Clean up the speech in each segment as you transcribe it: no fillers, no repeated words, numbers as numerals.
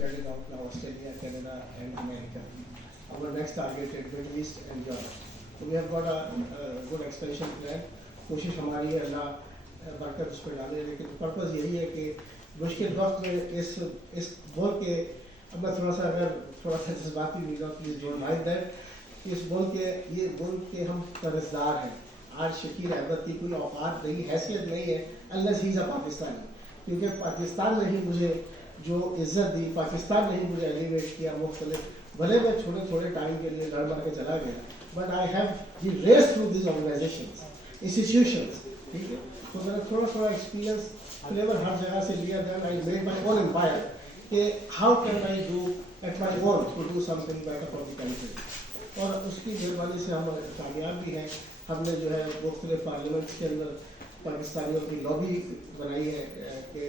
spread it out now, Australia, Canada, and America. Our next target is Middle East and Europe. So we have got a good expansion plan. कोशिश हमारी है अल्लाह बरकत उस पर डाले, लेकिन पर्पज़ यही है कि मुश्किल वक्त में इस बोल के, अब मैं थोड़ा सा अगर थोड़ा सा जज्बाती भी जाऊँ, प्लीज़ डोंट माइंड दैट, इस बोल के हम कर्जदार हैं. आज शकील अहमद की कोई औकात नहीं, हैसियत नहीं है unless he is a Pakistani, क्योंकि पाकिस्तान ने ही मुझे जो इज़्ज़त दी, पाकिस्तान ने ही मुझे एलिवेट किया मुख्तलिफ, भले मैं थोड़े टाइम के लिए लड़ मर के चला गया, but I have the race through this organisations, institutions, ठीक है. तो मेरा थोड़ा एक्सपीरियंस फ्लेवर हर जगह से लिया, then I made my own empire कि how can I do at my own to do something better for the country. और उसकी मेहरबानी से हम कामयाब भी हैं. हमने जो है मुख्तलिफ पार्लियामेंट्स के अंदर पाकिस्तानियों की लॉबी बनाई है कि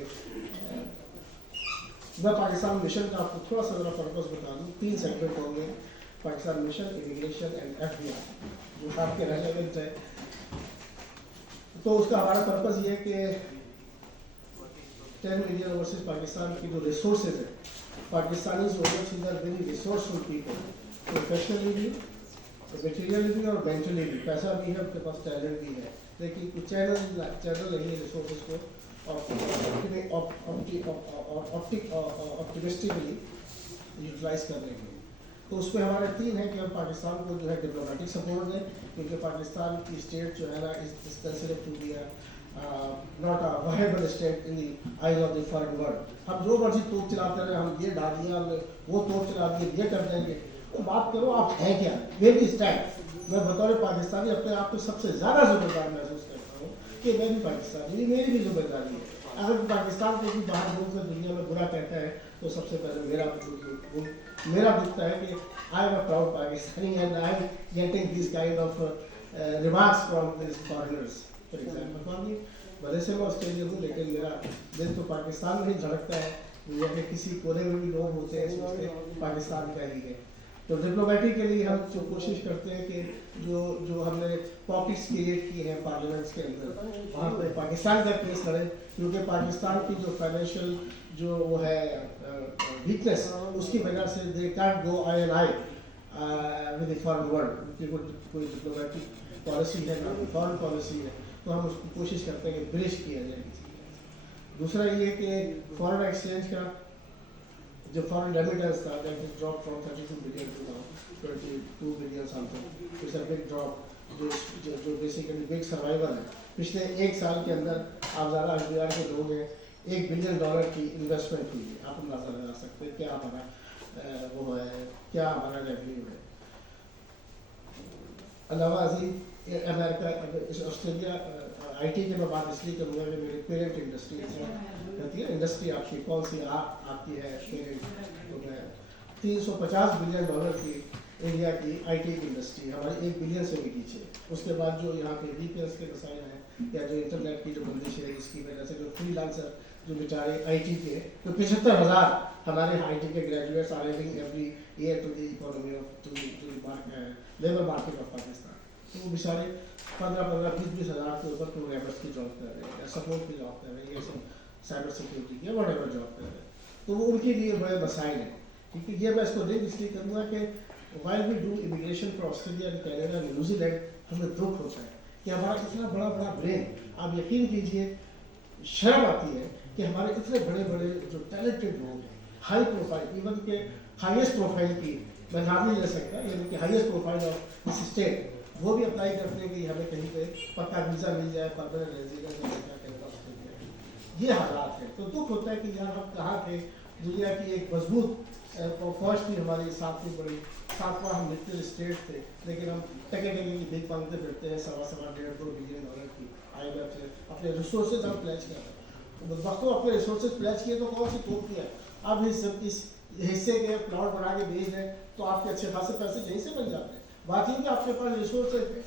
मैं पाकिस्तान मिशन का आपको थोड़ा सा ज़रा पर्पस बता दूँ. 3 सेगमेंट होंगे: Pakistan mission, immigration and FBI, जो आपके रेलेवेंट है. तो उसका हमारा पर्पस ये है कि 10 मिलियन ओवरसीज पाकिस्तान की जो रिसोर्सेज है, Pakistani overseas are very resourceful people, professionally भी, मटेरियली भी और मेंटली भी. पैसा भी है, उनके पास टैलेंट भी है, लेकिन कुछ चैनल नहीं है रिसोर्सेज को ऑप्टिमिस्टिकली यूटिलाइज करने के लिए. तो उसमें हमारे 3 हैं कि हम पाकिस्तान को जो है डिप्लोमेटिक सपोर्ट दें, क्योंकि पाकिस्तान की स्टेट जो है ना is considered to be not a viable state in the eyes of the foreign world. हम जो मर्जी तोप चलाते रहे, हम ये डाल दिया, हमने वो तोप चला दिए, ये कर देंगे. तो बात करो आप हैं क्या. मेरी स्टैंड, मैं बतौर पाकिस्तानी अपने आप को सबसे ज़्यादा जिम्मेदार महसूस करता हूँ कि मैं भी पाकिस्तानी, मेरी भी जिम्मेदारी है. अगर पाकिस्तान को भी बाहर मुल्क में दुनिया में बुरा कहता है, तो सबसे पहले मेरा दुखता है कि I am a proud Pakistani and I am getting this kind of remarks from this foreigners. For example for me, भले से मैं ऑस्ट्रेलिया हूँ, लेकिन मेरा दिल तो पाकिस्तान में ही धड़कता है. दुनिया के किसी कोने में भी लोग होते हैं सोचते पाकिस्तान का ही है. तो डिप्लोमेटिक के लिए हम जो कोशिश करते हैं कि जो हमने पॉकेट्स क्रिएट की हैं पार्लियामेंट्स के अंदर, वहाँ पे पाकिस्तान का केस लड़े, क्योंकि पाकिस्तान की जो फाइनेंशियल जो वो है वीकनेस, उसकी वजह से they can't go I and I with the foreign world. कोई डिप्लोमेटिक पॉलिसी है ना फॉरेन पॉलिसी है, तो हम उसकी कोशिश करते हैं कि ब्रिज किया जाए. दूसरा ये कि फॉरेन एक्सचेंज का जो फॉरेन रेमिटेंस था, that is drop from 32 billion to now 22 billion something. It's a big drop, जो बेसिकली बिग सर्वाइवल है. पिछले 1 साल के अंदर आप ज़्यादा IBR के लोग हैं, $1 बिलियन की इन्वेस्टमेंट हुई है. आप अंदाजा लगा सकते हैं क्या हमारा वो है, क्या हमारा रेवेन्यू है. अलावा अजीज अमेरिका, ऑस्ट्रेलिया, IT की मैं बात इसलिए करूँगा कि मेरी पेरेंट इंडस्ट्री कहती है. इंडस्ट्री आपकी कौन सी आपकी है पेरेंट, तो मैं $350 बिलियन की इंडिया की IT की इंडस्ट्री हमारी 1 बिलियन से भी नीचे. उसके बाद जो यहाँ पे VPNs के मसाइल हैं या जो इंटरनेट की जो बंदिश है, जिसकी वजह से जो फ्रीलांसर जो बेचारे IT के जो 75,000 हमारे IT के graduates are living every year to the economy of to labour market of Pakistan. तो वो बेचारे 15,000 20,000 हज़ार के ऊपर प्रोग्रामर्स की जॉब कर रहे हैं या सपोर्ट की जॉब कर रहे हैं, ये सब साइबर सिक्योरिटी की वट एवर जॉब कर रहे हैं. तो वो उनके लिए बड़े मसाइल हैं. क्योंकि ये मैं इसको लिंक इसलिए करूँगा कि while we do immigration for Australia and Canada and New Zealand, हमें दुख होता है कि हमारा इतना बड़ा ब्रेन, आप यकीन कीजिए शर्म आती है कि हमारे इतने बड़े जो टैलेंटेड लोग हैं, हाई प्रोफाइल, इवन के हाईएस्ट प्रोफाइल की मैं नाम नहीं ले सकता, यानी कि highest profile of this state, वो भी अप्लाई करते हैं कि हमें कहीं पे पक्का वीज़ा मिल जाए, परमानेंट रेजिडेंस मिल जाए. ये हालात है. तो दुख होता है कि यार हम कहाँ थे. दुनिया की एक मजबूत फौज थी हमारी, 7वां हम लिटरल स्टेट थे, लेकिन हम टके की भीख मांगते फिरते हैं. $1.5-2 बिलियन की IMF से अपने रिसोर्सेज हम प्लेज कर रहे हैं. वक्त अपने रिसोर्सेज प्लेज किए तो कौन सी तोप किया. अब इस हिस्से के प्लॉट बना के भेज रहे हैं, तो आपके अच्छे खासे पैसे यहीं से बन जाते हैं. बात ही कि आपके पास रिसोर्सेज है,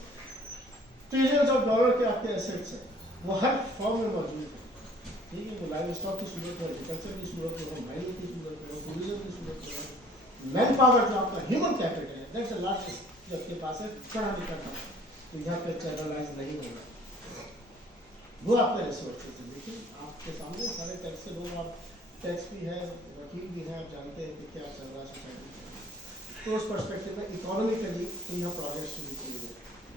$ट्रिलियंस के आपके एसेट्स हैं, वो हर फॉर्म में मौजूद है. ठीक है, तो लाइव स्टॉक की सूरत में, एग्रीकल्चर की सूरत में, माइनिंग की सूरत में, टूरिज्म की सूरत में, मैन पावर जो आपका ह्यूमन कैपिटल है, दैट्स अ लार्जेस्ट जो आपके पास है, पढ़ा लिखा था, तो यहाँ पे चैनलाइज नहीं होगा. वो आपका रिसोर्सेज है. देखिए आपके सामने सारे टैक्स से लोग आप टैक्स भी है, वकील भी हैं, आप जानते हैं कि क्या चल रहा है सोसाइटी में। तो उस पर्सपेक्टिव में इकोनॉमिकली यह प्रोग्रेस शुरू की है।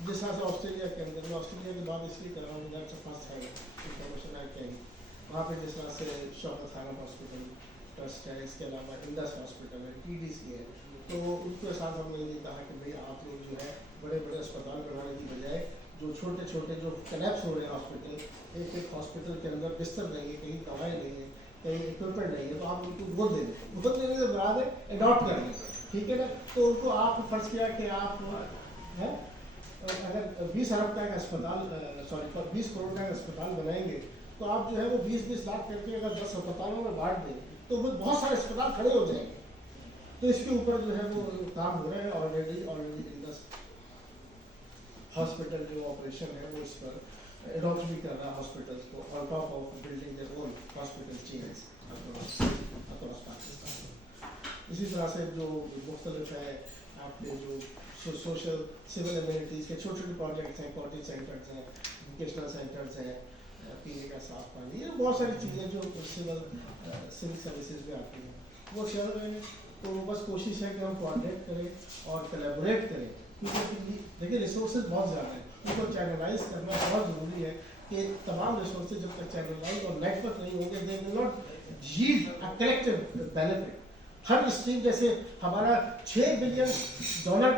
जिस तरह से ऑस्ट्रेलिया के अंदर, मैं ऑस्ट्रेलिया की बात इसलिए कर रहा हूँ, दैट्स अ फर्स्ट है इंफॉर्मेशन आई कैन। वहाँ पे जिस तरह से शौकत खानम हॉस्पिटल ट्रस्ट है, इसके अलावा इंडस हॉस्पिटल है, TDC है, तो उनके साथ हमने ये कहा कि भाई आप लोग जो है बड़े बड़े अस्पताल बनाने की बजाय जो छोटे छोटे जो कलेप्स हो रहे हैं हॉस्पिटल, एक एक हॉस्पिटल के अंदर बिस्तर नहीं है, कहीं दवाई नहीं है, कहीं इक्विपमेंट नहीं है, तो आप उनको गोद दे दें, गोद देने के बाद अडॉप्ट कर लें, ठीक है ना। तो उनको आप फर्ज किया कि आप है अगर 20 अरब का एक अस्पताल, सॉरी 20 करोड़ का एक अस्पताल बनाएंगे, तो आप जो है वो 20-20 लाख करके अगर 10 अस्पतालों में बांट दें तो वो बहुत सारे अस्पताल खड़े हो जाएंगे। तो इसके ऊपर जो है वो काम हो रहे हैं ऑलरेडी इंडस हॉस्पिटल जो ऑपरेशन है वो इस पर एडॉप्ट भी कर रहा है हॉस्पिटल्स को, on top of building their own hospital chains across Pakistan. इसी तरह से जो मुख्तलिफ है आपके जो सोशल सिविल एम्यूनिटीज़ के छोटे छोटे प्रोजेक्ट्स हैं, कॉटेज सेंटर्स हैं, वोकेशनल सेंटर्स हैं, पीने का साफ पानी, ये बहुत सारी चीज़ें जो सिविल सर्विसेज में आती हैं वो चल रहे हैं। तो बस कोशिश है कि हम कोऑर्डिनेट करें और कोलैबोरेट करें, क्योंकि देखिए रिसोर्सेज बहुत ज़्यादा हैं, उनको चैनलाइज करना बहुत ज़रूरी है कि तमाम रिसोर्सेज जब तक चैनलाइज और नेटवर्क नहीं होंगे they will not yield a collective benefit. Her stream जैसे हमारा $6 बिलियन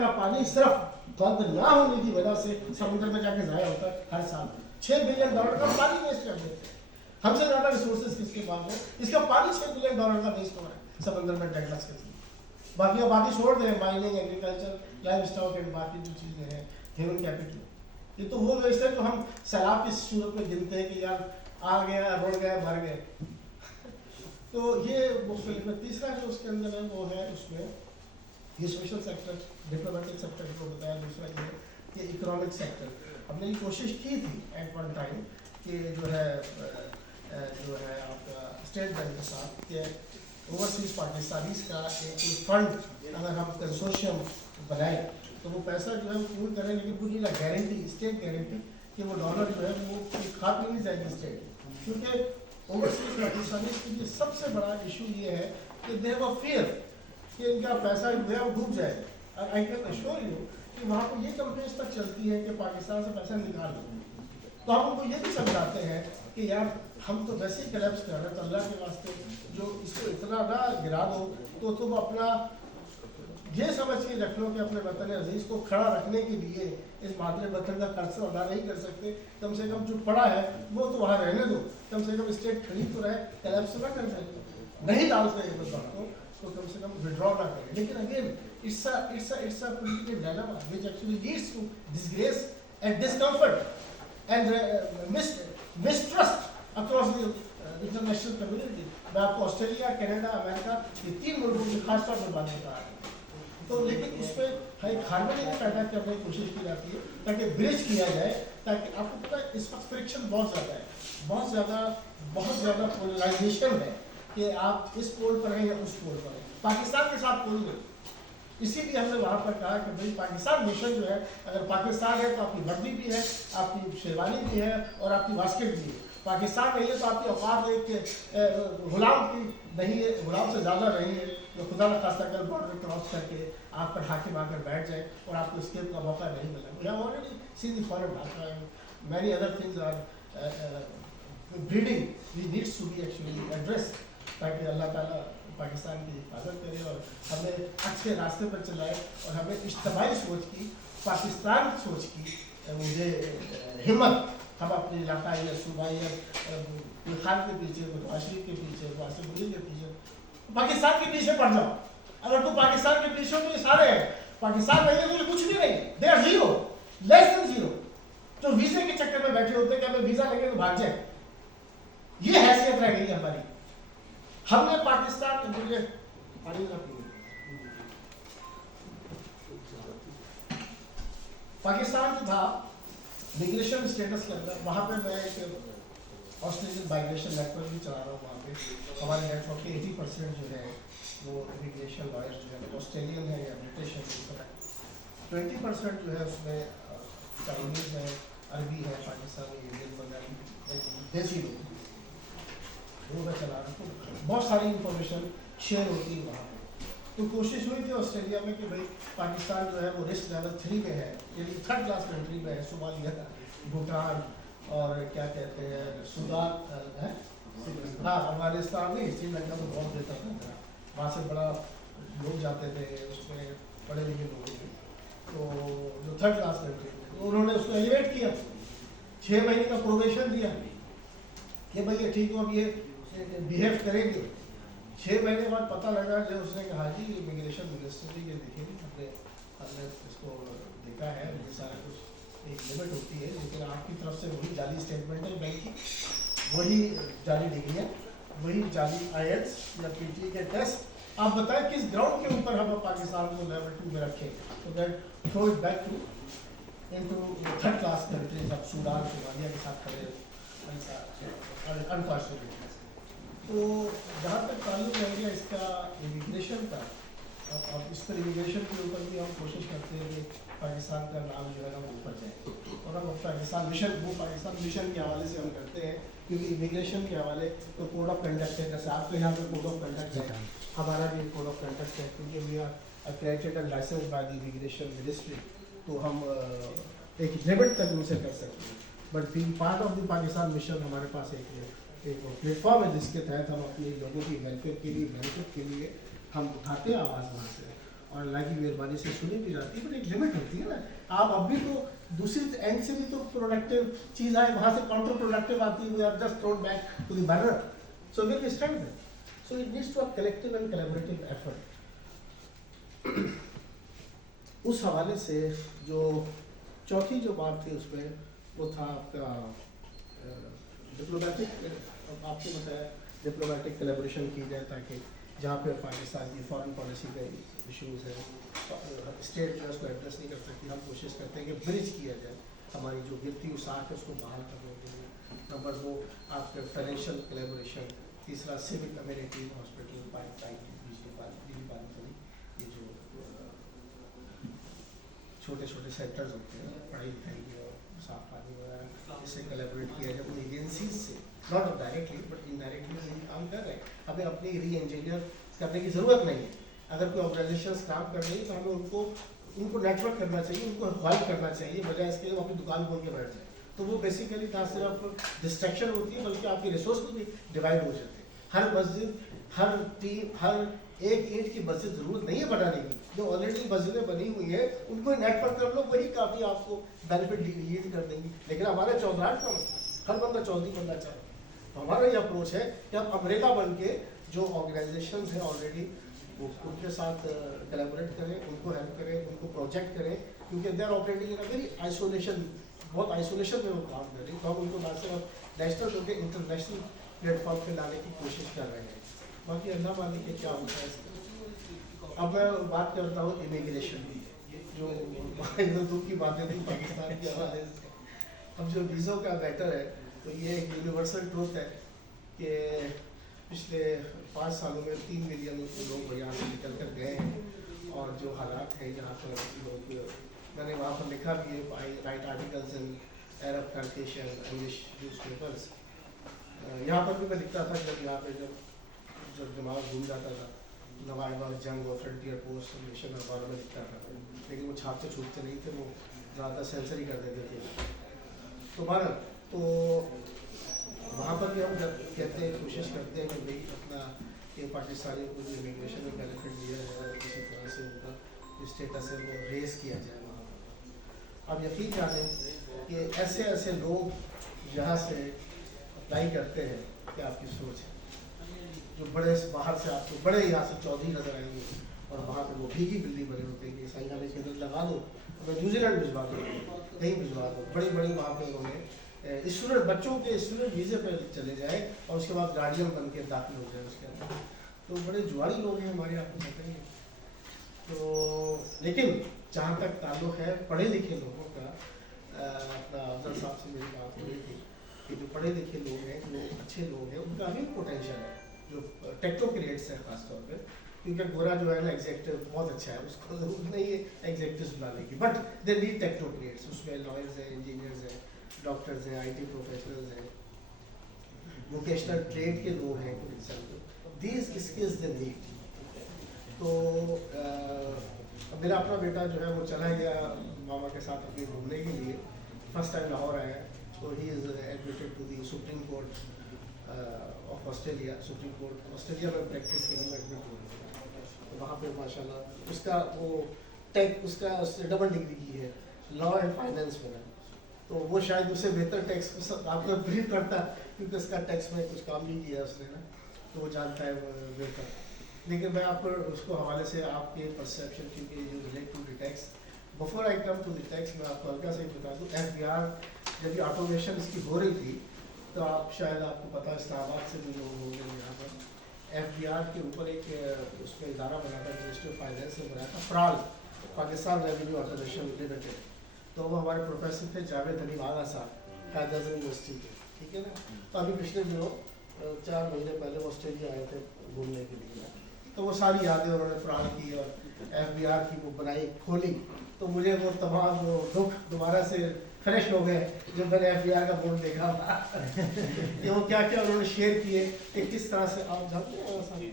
का पानी सिर्फ बंद ना होने की वजह से समुद्र में जाके ज़ाया होता है हर साल। $6 बिलियन का पानी वेस्ट कर देते हैं। हमसे ज़्यादा रिसोर्सेज किसके पास है? इसका पानी $6 बिलियन का वेस्ट हो रहा है समंदर में डेडलस के थ्रू। बाकी छोड़ दें mining, agriculture, live stock and बाकी जो चीज़ें हैं, ह्यूमन कैपिटल, ये तो वो वेस्ट है जो हम सैलाब की सूरत में गिनते हैं कि यार आ गया, रुड़ गया, मर गए। तो ये मुख्तलिफ है। तीसरा जो उसके अंदर है वो है उसमें ये सोशल सेक्टर, डिप्लोमेटिक सेक्टर को बताया। दूसरा ये है कि इकोनॉमिक सेक्टर, हमने ये कोशिश की थी एट वन टाइम कि जो है आपका स्टेट बैंक के साथ कि ओवरसीज पाकिस्तानीज का एक फंड अगर हम कंसोशियम बनाएं तो वो पैसा जो है पूरी करें, लेकिन पूरी ना गारंटी, स्टेट गारंटी कि वो डॉलर जो है वो खा पी नहीं जाएगी स्टेट। क्योंकि ओवरसीज पाकिस्तानीज के लिए सबसे बड़ा इशू ये है कि दे हैव अ फियर कि इनका पैसा जो है वो डूब जाएगा। आई कैन अश्योर यू कि वहाँ पर ये कंपनीज तक चलती है कि पाकिस्तान से पैसा निकाल दो, तो हम उनको ये भी समझाते हैं कि यार हम तो वैसे ही कलेप्स कर रहे हैं, तो अल्लाह के वास्ते जो इसको इतना ना गिरा दो, तो तुम अपना ये समझ के रख लो कि अपने वतन अजीज़ को खड़ा रखने के लिए इस मादरे वतन का खर्चा अदा नहीं कर सकते, कम से कम जो पड़ा है वो तो वहाँ रहने दो, कम से कम स्टेट खड़ी तो रहे, कलेप्स ना कर सकते, नहीं डालते हैं तो कम से कम विड्रॉ ना करें। लेकिन again it's a political dilemma which actually leads to disgrace and discomfort and mistrust across the international community. मैं आपको ऑस्ट्रेलिया, कनाडा, अमेरिका ये 3 मुल्कों की खास तौर पर बात बता रहा हूँ। तो लेकिन उसमें एक हार्मनी पैदा करने की कोशिश की जाती है ताकि ब्रिज किया जाए, ताकि आपको पता है इस वक्त फ्रिक्शन बहुत ज़्यादा है, बहुत ज़्यादा पोलराइजेशन है कि आप इस पोल पर हैं या उस पोल पर हैं। पाकिस्तान के साथ कोई नहीं, इसीलिए हमने वहाँ पर कहा कि भाई पाकिस्तान मिशन जो है, अगर पाकिस्तान है तो आपकी वर्दी भी है, आपकी शेरवानी भी है और आपकी बास्केट भी है। पाकिस्तान नहीं है तो आपकी औकात एक गुलाम की नहीं है, गुलाम से ज़्यादा नहीं है जो खुदा न खास्ता कर बॉर्डर क्रॉस करके आप पर हाकिम आकर बैठ जाए और आपको स्केप का मौका नहीं मिला। We have already seen the foreign Dhaka and many other things are breeding we needs to be actually address, ताकि अल्लाह ताला पाकिस्तान की हिफाजत करे और हमें अच्छे रास्ते पर चलाए और हमें इज्तिमाई सोच की, पाकिस्तान सोच की मुझे हिम्मत, हम अपने इलाकाई या सूबाई या खान के पीछे, शरीफ के पीछे, वासिफ के पीछे, पाकिस्तान के पीछे पड़ जाओ। अगर तू पाकिस्तान के पीछे हो तो ये सारे हैं, पाकिस्तान नहीं है तो ये कुछ भी नहीं, they are zero, less than zero. जो वीजे के चक्कर में बैठे होते हैं कि हमें वीजा लेंगे तो भाग जाए, ये हैसियत रह गई हमारी। हमने पाकिस्तान के लिए पाकिस्तान जो था मिग्रेशन स्टेटस के अंदर, वहाँ पे मैं एक ऑस्ट्रेलियन माइग्रेशन नेटवर्क भी चला रहा हूँ। वहाँ पे हमारे नेटवर्क के 80% जो है वो इमिग्रेशन लॉयर्स जो है ऑस्ट्रेलियन है या ब्रिटिश है, 20% जो है उसमें चाइनीज़ है, अरबी है, पाकिस्तानी, इंडियन, बंगाली, देसी लोग। वो मैं चला रहा हूँ, बहुत सारी इंफॉर्मेशन शेयर होती है वहाँ पे। तो कोशिश हुई थी ऑस्ट्रेलिया में कि भाई पाकिस्तान जो है वो रिस्क लेवल 3 में है, यानी 3rd क्लास कंट्री में है। सोमालिया, भूटान और क्या कहते हैं सूडान है, हाँ अफगानिस्तान नहीं, श्रीलंका तो बहुत बेहतर था, वहाँ से बड़ा लोग जाते थे, उसमें पढ़े लिखे लोग थे। तो जो 3rd क्लास कंट्री, तो उन्होंने उसको एलिवेट किया, 6 महीने का प्रोबेशन दिया कि भाई ये ठीक हो, अब ये बिहेव करेंगे। 6 महीने बाद पता लगा जो उसने कहा जी इमिग्रेशन मिनिस्ट्री ये देखेंगे, हमने इसको देखा है, ये सारा कुछ एक लिमिट होती है, लेकिन आपकी तरफ से वही जाली स्टेटमेंट है बैंक की, वही जाली डिग्रियाँ, वही जाली IELTS या PTE के टेस्ट, आप बताएं किस ग्राउंड के ऊपर हम पाकिस्तान को लेवल 2 में रखें, तो that throw it back to into 3rd class countries, अब सूडान सोमालिया के साथ खड़े अनफॉर्चुनेटली। तो जहाँ तक ताल्लुक रह गया इसका इमिग्रेशन का, अब इस पर इमिग्रेशन के ऊपर भी हम कोशिश करते हैं कि पाकिस्तान का नाम जो है ना वो ऊपर जाए, और हम पाकिस्तान मिशन के हवाले से हम करते हैं, क्योंकि इमिग्रेशन के हवाले तो कोड ऑफ कंडक्ट है, जैसे आपके यहाँ पर कोड ऑफ कंडक्ट है, हमारा भी कोड ऑफ कंडक्ट है, क्योंकि we are accredited and license by the immigration ministry, तो हम एक लिमिट तक उनसे कर सकते हैं। But being part of the Pakistan mission हमारे पास एक प्लेटफॉर्म है जिसके तहत हम अपने लोगों की वेलफेयर के लिए, बेनिफिट के लिए हम उठाते हैं आवाज़ वहाँ से, और अल्लाह की मेहरबानी से सुनी भी जाती है, बट एक लिमिट होती है ना। आप अब भी तो दूसरी एंड से भी तो प्रोडक्टिव चीज़ आए, वहाँ से काउंटर प्रोडक्टिव आती है, we are just thrown back to the banner, so will be stand there, so it needs to a collective and collaborative effort. उस हवाले से जो चौथी जो बात थी उसमें वो था आपका डिप्लोमेटिक, आपको बताया डिप्लोमेटिक कोलैबोरेशन की जाए, ताकि जहाँ पे पाकिस्तान की फॉरेन पॉलिसी के इश्यूज़ है, स्टेट जो है उसको एड्रेस नहीं कर सकती, हम कोशिश करते हैं कि ब्रिज किया जाए, हमारी जो गिरती उसाक है उसको बहाल करने के लिए। नंबर 2 आपका फाइनेंशियल कोलैबोरेशन, तीसरा सिविक कम्युनिटी, हॉस्पिटल, पाइप बिजली पानी, ये जो छोटे छोटे सेक्टर्स होते हैं, पढ़ाई लिखाई के और साफ पानी वगैरह, इससे कोलैबोरेट किया जाए उन एजेंसीज से, नॉट डायरेक्टली बट इनडायरेक्टली से काम कर रहे हैं। हमें अपनी री इंजीनियर करने की ज़रूरत नहीं है, अगर कोई ऑर्गेनाइजेशन काम कर रही है तो हमें उनको नेटवर्क करना चाहिए, उनको हेल्प करना चाहिए, बजाय इसके हम अपनी दुकान खोल के बैठ जाए, तो वो बेसिकली ना सिर्फ डिस्ट्रैक्शन होती है बल्कि आपकी रिसोर्स को भी डिवाइड हो जाते हैं। हर मस्जिद, हर टीम, हर एक ईंट की मस्जिद ज़रूरत नहीं है बनाने की, जो ऑलरेडी मस्जिदें बनी हुई है उनको नेटवर्क कर लो, वही काफ़ी आपको बेनिफिट लीड कर देंगी। लेकिन हमारे चौधराट का हर बंदा चौधरी बनना चाहता है, तो हमारा ये अप्रोच है कि हम अमरीका बन के जो ऑर्गेनाइजेशन हैं ऑलरेडी उनके साथ कोलैबोरेट करें, उनको हेल्प करें, उनको प्रोजेक्ट करें, क्योंकि they are operating in a very isolation, बहुत आइसोलेशन में वो काम कर रही है, तो हम उनको ना सिर्फ नेशनल बल्कि इंटरनेशनल प्लेटफॉर्म पे लाने की कोशिश कर रहे हैं। बाकी अल्लाह मालिक के क्या होता है। अब मैं बात करता हूँ इमिग्रेशन की, जो दुख की बातें थी पाकिस्तान के हवाले से। अब जो वीज़ों का मैटर है, तो ये एक यूनिवर्सल ट्रूथ है कि पिछले 5 सालों में 3 मिलियन लोग यहाँ से निकल कर गए हैं, और जो हालात हैं यहाँ पर लोग, मैंने वहाँ पर लिखा भी है, I write articles in Arab, Turkish and English newspapers. यहाँ पर भी मैं लिखता था जब यहाँ पे जब दिमाग घूम जाता था, नवाब जंग और फ्रंटियर पोस्ट मिशन अखबार में लिखता था, लेकिन वो छापते छूटते नहीं थे, वो ज़्यादा सेंसरी कर देते थे। तो तो वहाँ पर भी हम जब कहते हैं, कोशिश करते हैं कि भाई अपना कि पाकिस्तानियों को जो इमिग्रेशन में बेनिफिट दिया जाए और किसी तरह से उनका स्टेटस है वो रेस किया जाए वहाँ पर। अब यकीन जानें कि ऐसे ऐसे लोग यहाँ से अप्लाई करते हैं कि आपकी सोच है, जो बड़े बाहर से आपको बड़े यहाँ से चौधरी नजर आएंगे, और वहाँ पर वो भीगी बिल्ली बने होते हैं कि सही गाने के अंदर लगा दो, मैं न्यूजीलैंड भिजवा दो, कहीं भिजवा दो, बड़ी बड़ी वहाँ पर उन्होंने स्टूडेंट, बच्चों के स्टूडेंट वीज़े पर चले जाए और उसके बाद गार्डियन बन के दाखिल हो जाए उसके अंदर। तो बड़े जुआरी लोग हैं हमारे, आपको पता ही है। तो लेकिन जहाँ तक ताल्लुक़ है पढ़े लिखे लोगों का, अपना अफजल साहब से मेरी बात हो रही थी कि जो पढ़े लिखे लोग हैं, जो अच्छे लोग हैं, उनका अभी पोटेंशियल है, जो टेक्नोक्रेट्स है ख़ासतौर पर, क्योंकि गोरा जो है ना एग्जेक्टिव बहुत अच्छा है, उसको ज़रूरत नहीं है एग्जेक्टिव्स बनाने की, बट दे नीड टेक्नोक्रेट्स, उसमें लॉयर्स हैं, इंजीनियर्स हैं, डॉक्टर्स हैं, IT प्रोफेशनल्स हैं, ووکیشنل ٹریڈ کے لوگ ہیں دیز اسکلز دے نیڈ. تو میرا اپنا بیٹا جو ہے وہ چلا گیا ماما کے ساتھ اپنی گھومنے کے لیے, فرسٹ ٹائم لاہور آیا ہے. تو he is admitted to the Supreme Court of Australia. Supreme Court Australia میں پریکٹس کے لیے ایڈمٹ ہوا, وہاں پہ ماشاء اللہ اس کا وہ اس نے ڈبل ڈگری کی ہے, لا اینڈ فائنینس میں ہے. تو وہ شاید اسے بہتر ٹیکس کو آپ کو بریف کرتا کیونکہ اس کا ٹیکس میں کچھ کام نہیں کیا اس نے نا, تو وہ جانتا ہے بہتر. لیکن میں آپ کو اس کو حوالے سے آپ کے پرسیپشن کیونکہ جو relate to the tax, before I come to the tax میں آپ کو ہلکا سے بتا دوں. ایف بی آر جب یہ آٹومیشن اس کی ہو رہی تھی تو آپ شاید آپ کو پتا اسلام آباد سے بھی لوگ ہوں گے یہاں پر, ایف بی آر کے اوپر ایک اس میں ادارہ بنا تھا, منسٹری آف فائنینس نے بنایا تھا, پرال پاکستان ریونیو آٹومیشن لمیٹڈ. تو وہ ہمارے پروفیسر تھے جاوید حلیم آغا صاحب قائد اعظم یونیورسٹی کے, ٹھیک ہے نا. تو ابھی پچھلے دنوں 4 مہینے پہلے وہ آسٹریلیا آئے تھے گھومنے کے لیے, تو وہ ساری یادیں انہوں نے پرال کی اور ایف بی آر کی وہ بنائی کھولی. تو مجھے وہ تمام وہ دکھ دوبارہ سے فریش ہو گئے جب میں نے ایف بی آر کا بورڈ دیکھا کہ وہ کیا کیا انہوں نے شیئر کیے کہ کس طرح سے آپ جانتے ہیں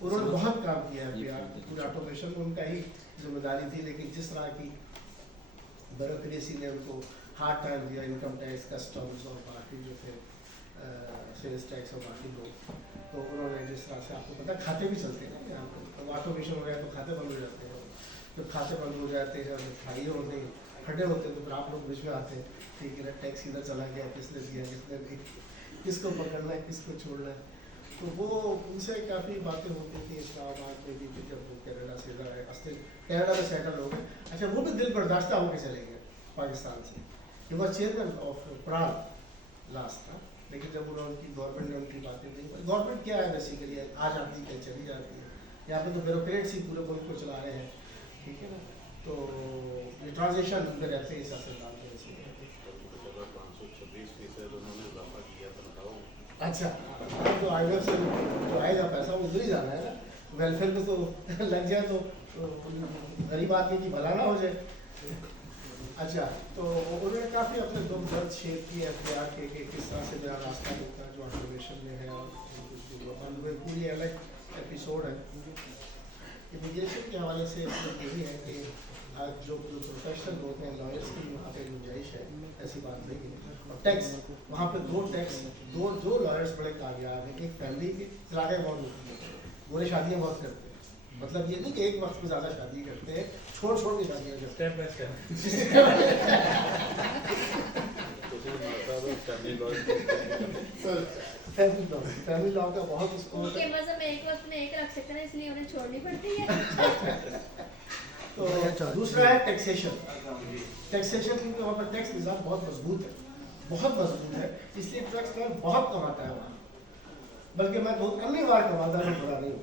انہوں نے بہت کام کیا ایف بی آر پورے آٹومیشن میں ان کا ہی ذمہ داری تھی. لیکن جس طرح کی بیوروکریسی نے ان کو ہارڈ ٹائم دیا, انکم ٹیکس, کسٹمز اور باقی جو تھے سیلس ٹیکس اور باقی لوگ, تو انہوں نے جس طرح سے آپ کو پتا کھاتے بھی چلتے ہیں نا, اب آٹومیشن ہو گیا تو کھاتے بند ہو جاتے ہیں. جب کھاتے بند ہو جاتے ہیں اور کھائیے ہوتے ہیں کھڑے ہوتے ہیں تو پھر آپ لوگ بیچ میں آتے ہیں, ٹھیک ہے نا, ٹیکس ادھر چلا گیا, کس نے دیا کس نے نہیں, کس کو پکڑنا ہے کس کو چھوڑنا ہے. تو وہ ان سے کافی باتیں ہوتی تھیں اسلام آباد میں بھی, جب وہ کینیڈا سے ادھر آئے, کینیڈا میں سیٹل ہو گئے. اچھا وہ بھی دل برداشتہ ہو کے چلے گئے پاکستان سے. یہ وہ چیئرمین آف پرال لاسٹ تھا, لیکن جب انہوں نے کی گورنمنٹ نے ان کی باتیں نہیں, گورنمنٹ کیا ہے بیسیکلی آ جاتی ہے چلی جاتی ہے, یہاں پہ تو بیوروکریٹس ہی پورے ملک کو چلا رہے ہیں, ٹھیک ہے نا. تو یہ ٹرانزیکشن میں رہتے ہیں اس اسپتال کے. اچھا تو آئی ایف سے جو آئے گا پیسہ وہ ادھر ہی جانا ہے نا, ویلفیئر میں تو لگ جائے تو غریب آدمی کی بھلا نہ ہو جائے. اچھا تو انہوں نے کافی اپنے دکھ درد شیئر کیے ایف بی آر کے کہ کس طرح سے میرا راستہ ہوتا ہے جو آٹومیشن میں ہے, اور پوری الگ ایپیسوڈ ہے. امیگریشن کے حوالے سے یہی ہے کہ جو پروفیشنل لوگ ہیں لائرس کی وہاں پہ گنجائش ہے, ایسی بات نہیں ہے. اور ٹیکس وہاں پہ دو لائرس بڑے کامیاب ہیں, ایک فیملی کے طلاقیں بہت ہوتی ہیں, بولے شادیاں بہت کرتے ہیں, مطلب یہ نہیں کہ ایک وقت میں زیادہ شادی کرتے ہیں, چھوڑ کے شادیاں کرتے ہیں. فیملی لا کا بہت اسکوپ ہے. مذہب میں ایک وقت میں ایک رکھ سکتے ہیں اس لیے انہیں چھوڑنی پڑتی ہے. تو دوسرا ہے ٹیکسیشن. ٹیکسیشن کیونکہ وہاں پر ٹیکس نظام بہت مضبوط ہے, بہت مضبوط ہے, اس لیے ٹیکس میں بہت کماتا ہے وہاں, بلکہ میں بہت کم بار کماتا ہوں, بڑا نہیں ہوں.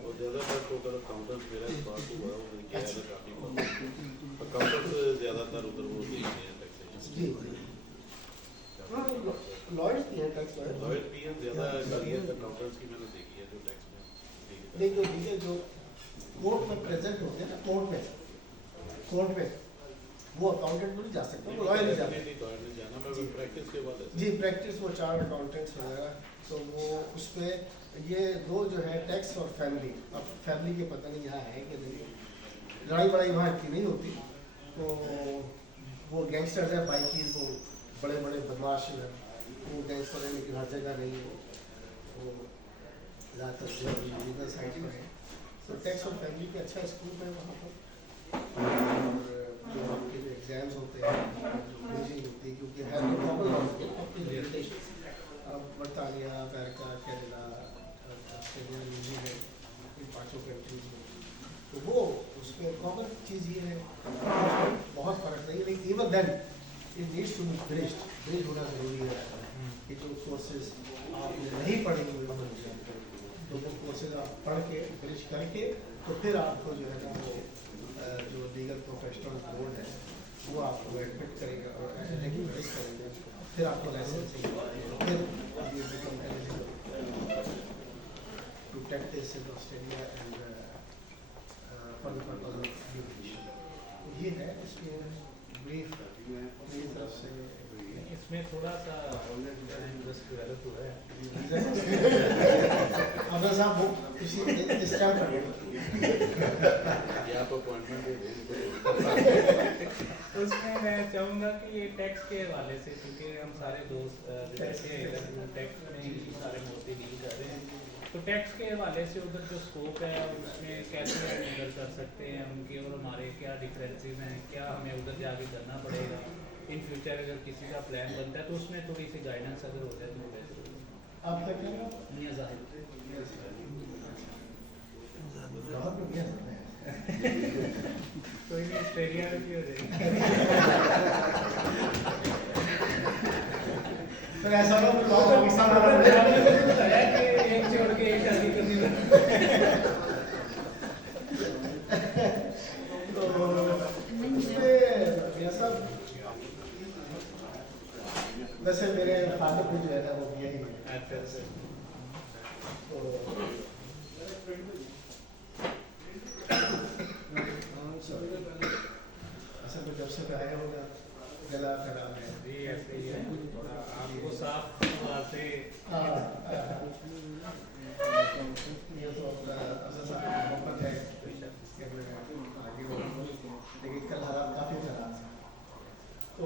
جی لائرس بھی ہیں ٹیکس نہیں, جو دیگر جو کورٹ میں پریزنٹ ہوتے ہیں نا, کورٹ میں وہ اکاؤنٹنٹ نہیں جا سکتا, وہ لائر نہیں جاتے. جی پریکٹس وہ 4 اکاؤنٹنٹس وغیرہ, تو وہ اس میں یہ دو جو ہے ٹیکس اور فیملی. اب فیملی کے پتہ نہیں یہاں ہے کہ نہیں, لڑائی بڑائی وہاں اتنی نہیں ہوتی. تو وہ گینگسٹرز ہیں بائکیز, وہ بڑے بڑے بدماش ہیں, وہ گینگسٹر ہیں لیکن ہر جگہ نہیں ہے, وہ زیادہ تر لیگل سائڈ پر ہے. تو ٹیکس اور فیملی کے اچھا اسکوپ ہے وہاں پر. اور جو آپ کے جو ایگزامس ہوتے ہیں, جو میجنگ ہوتی ہے, کیونکہ ہے تو کامن ہوتی ہے اپنی ریلیٹیشن. اب برطانیہ, امریکہ, کینیڈا, آسٹریلیا, نیوزی لینڈ, ان 5 کنٹریز میں, تو وہ اس میں کامن چیز یہ ہے, بہت فرق نہیں ہے. لیکن even then it needs to be bridge ہونا ضروری ہے کہ جو کورسز آپ نے نہیں پڑھے ہوئے تو وہ کورسز آپ پڑھ کے برج کر کے تو پھر آپ کو جو ہے نا وہ جو لیگل پروفیشنل بورڈ ہے وہ آپ کو ایڈمٹ کرے گا اور ریکگنائز کرے گا, پھر آپ کو لائسنس پھر you become eligible to practice in Australia and for the purpose of education. یہ ہے اس میں بریف میری طرف سے. उसमें थोड़ा सा इंटरेस्ट डेवलप हुआ है। अगर साहब वो किसी इस टाइम पर ये आप अपॉइंटमेंट दे दें। उसमें मैं चाहूँगा कि ये टैक्स के हवाले से, क्योंकि हम सारे दोस्त जैसे टैक्स में ही सारे मोस्टली डील कर रहे हैं, तो टैक्स के हवाले से उधर जो स्कोप है उसमें कैसे हम उधर कर सकते हैं उनके और हमारे क्या डिफरेंसेस हैं, क्या हमें उधर जाके करना पड़ेगा इन फ्यूचर, अगर किसी का प्लान बनता है तो उसमें थोड़ी सी गाइडेंस अगर हो जाए तो बेस्ट होगा। आपका क्या नाम? मियां जाहिद। बहुत बढ़िया है। कोई नहीं, ऑस्ट्रेलिया में भी हो जाएगी। तो ऐसा ना कोई बहुत पाकिस्तान वाला आपने मुझे बताया कि एक छोड़ के एक शादी करनी है। तो उसमें ये सब वैसे मेरे फादर को जो है ना वो यही है। अच्छा अच्छा। तो असल में जब से आया होगा गला खराब है। जी ऐसे ही है, थोड़ा आपको साफ आवाज़ से ये तो अपना असल में मोहब्बत है कि मैं आगे बढ़ूँ, लेकिन कल हालात काफ़ी खराब था। तो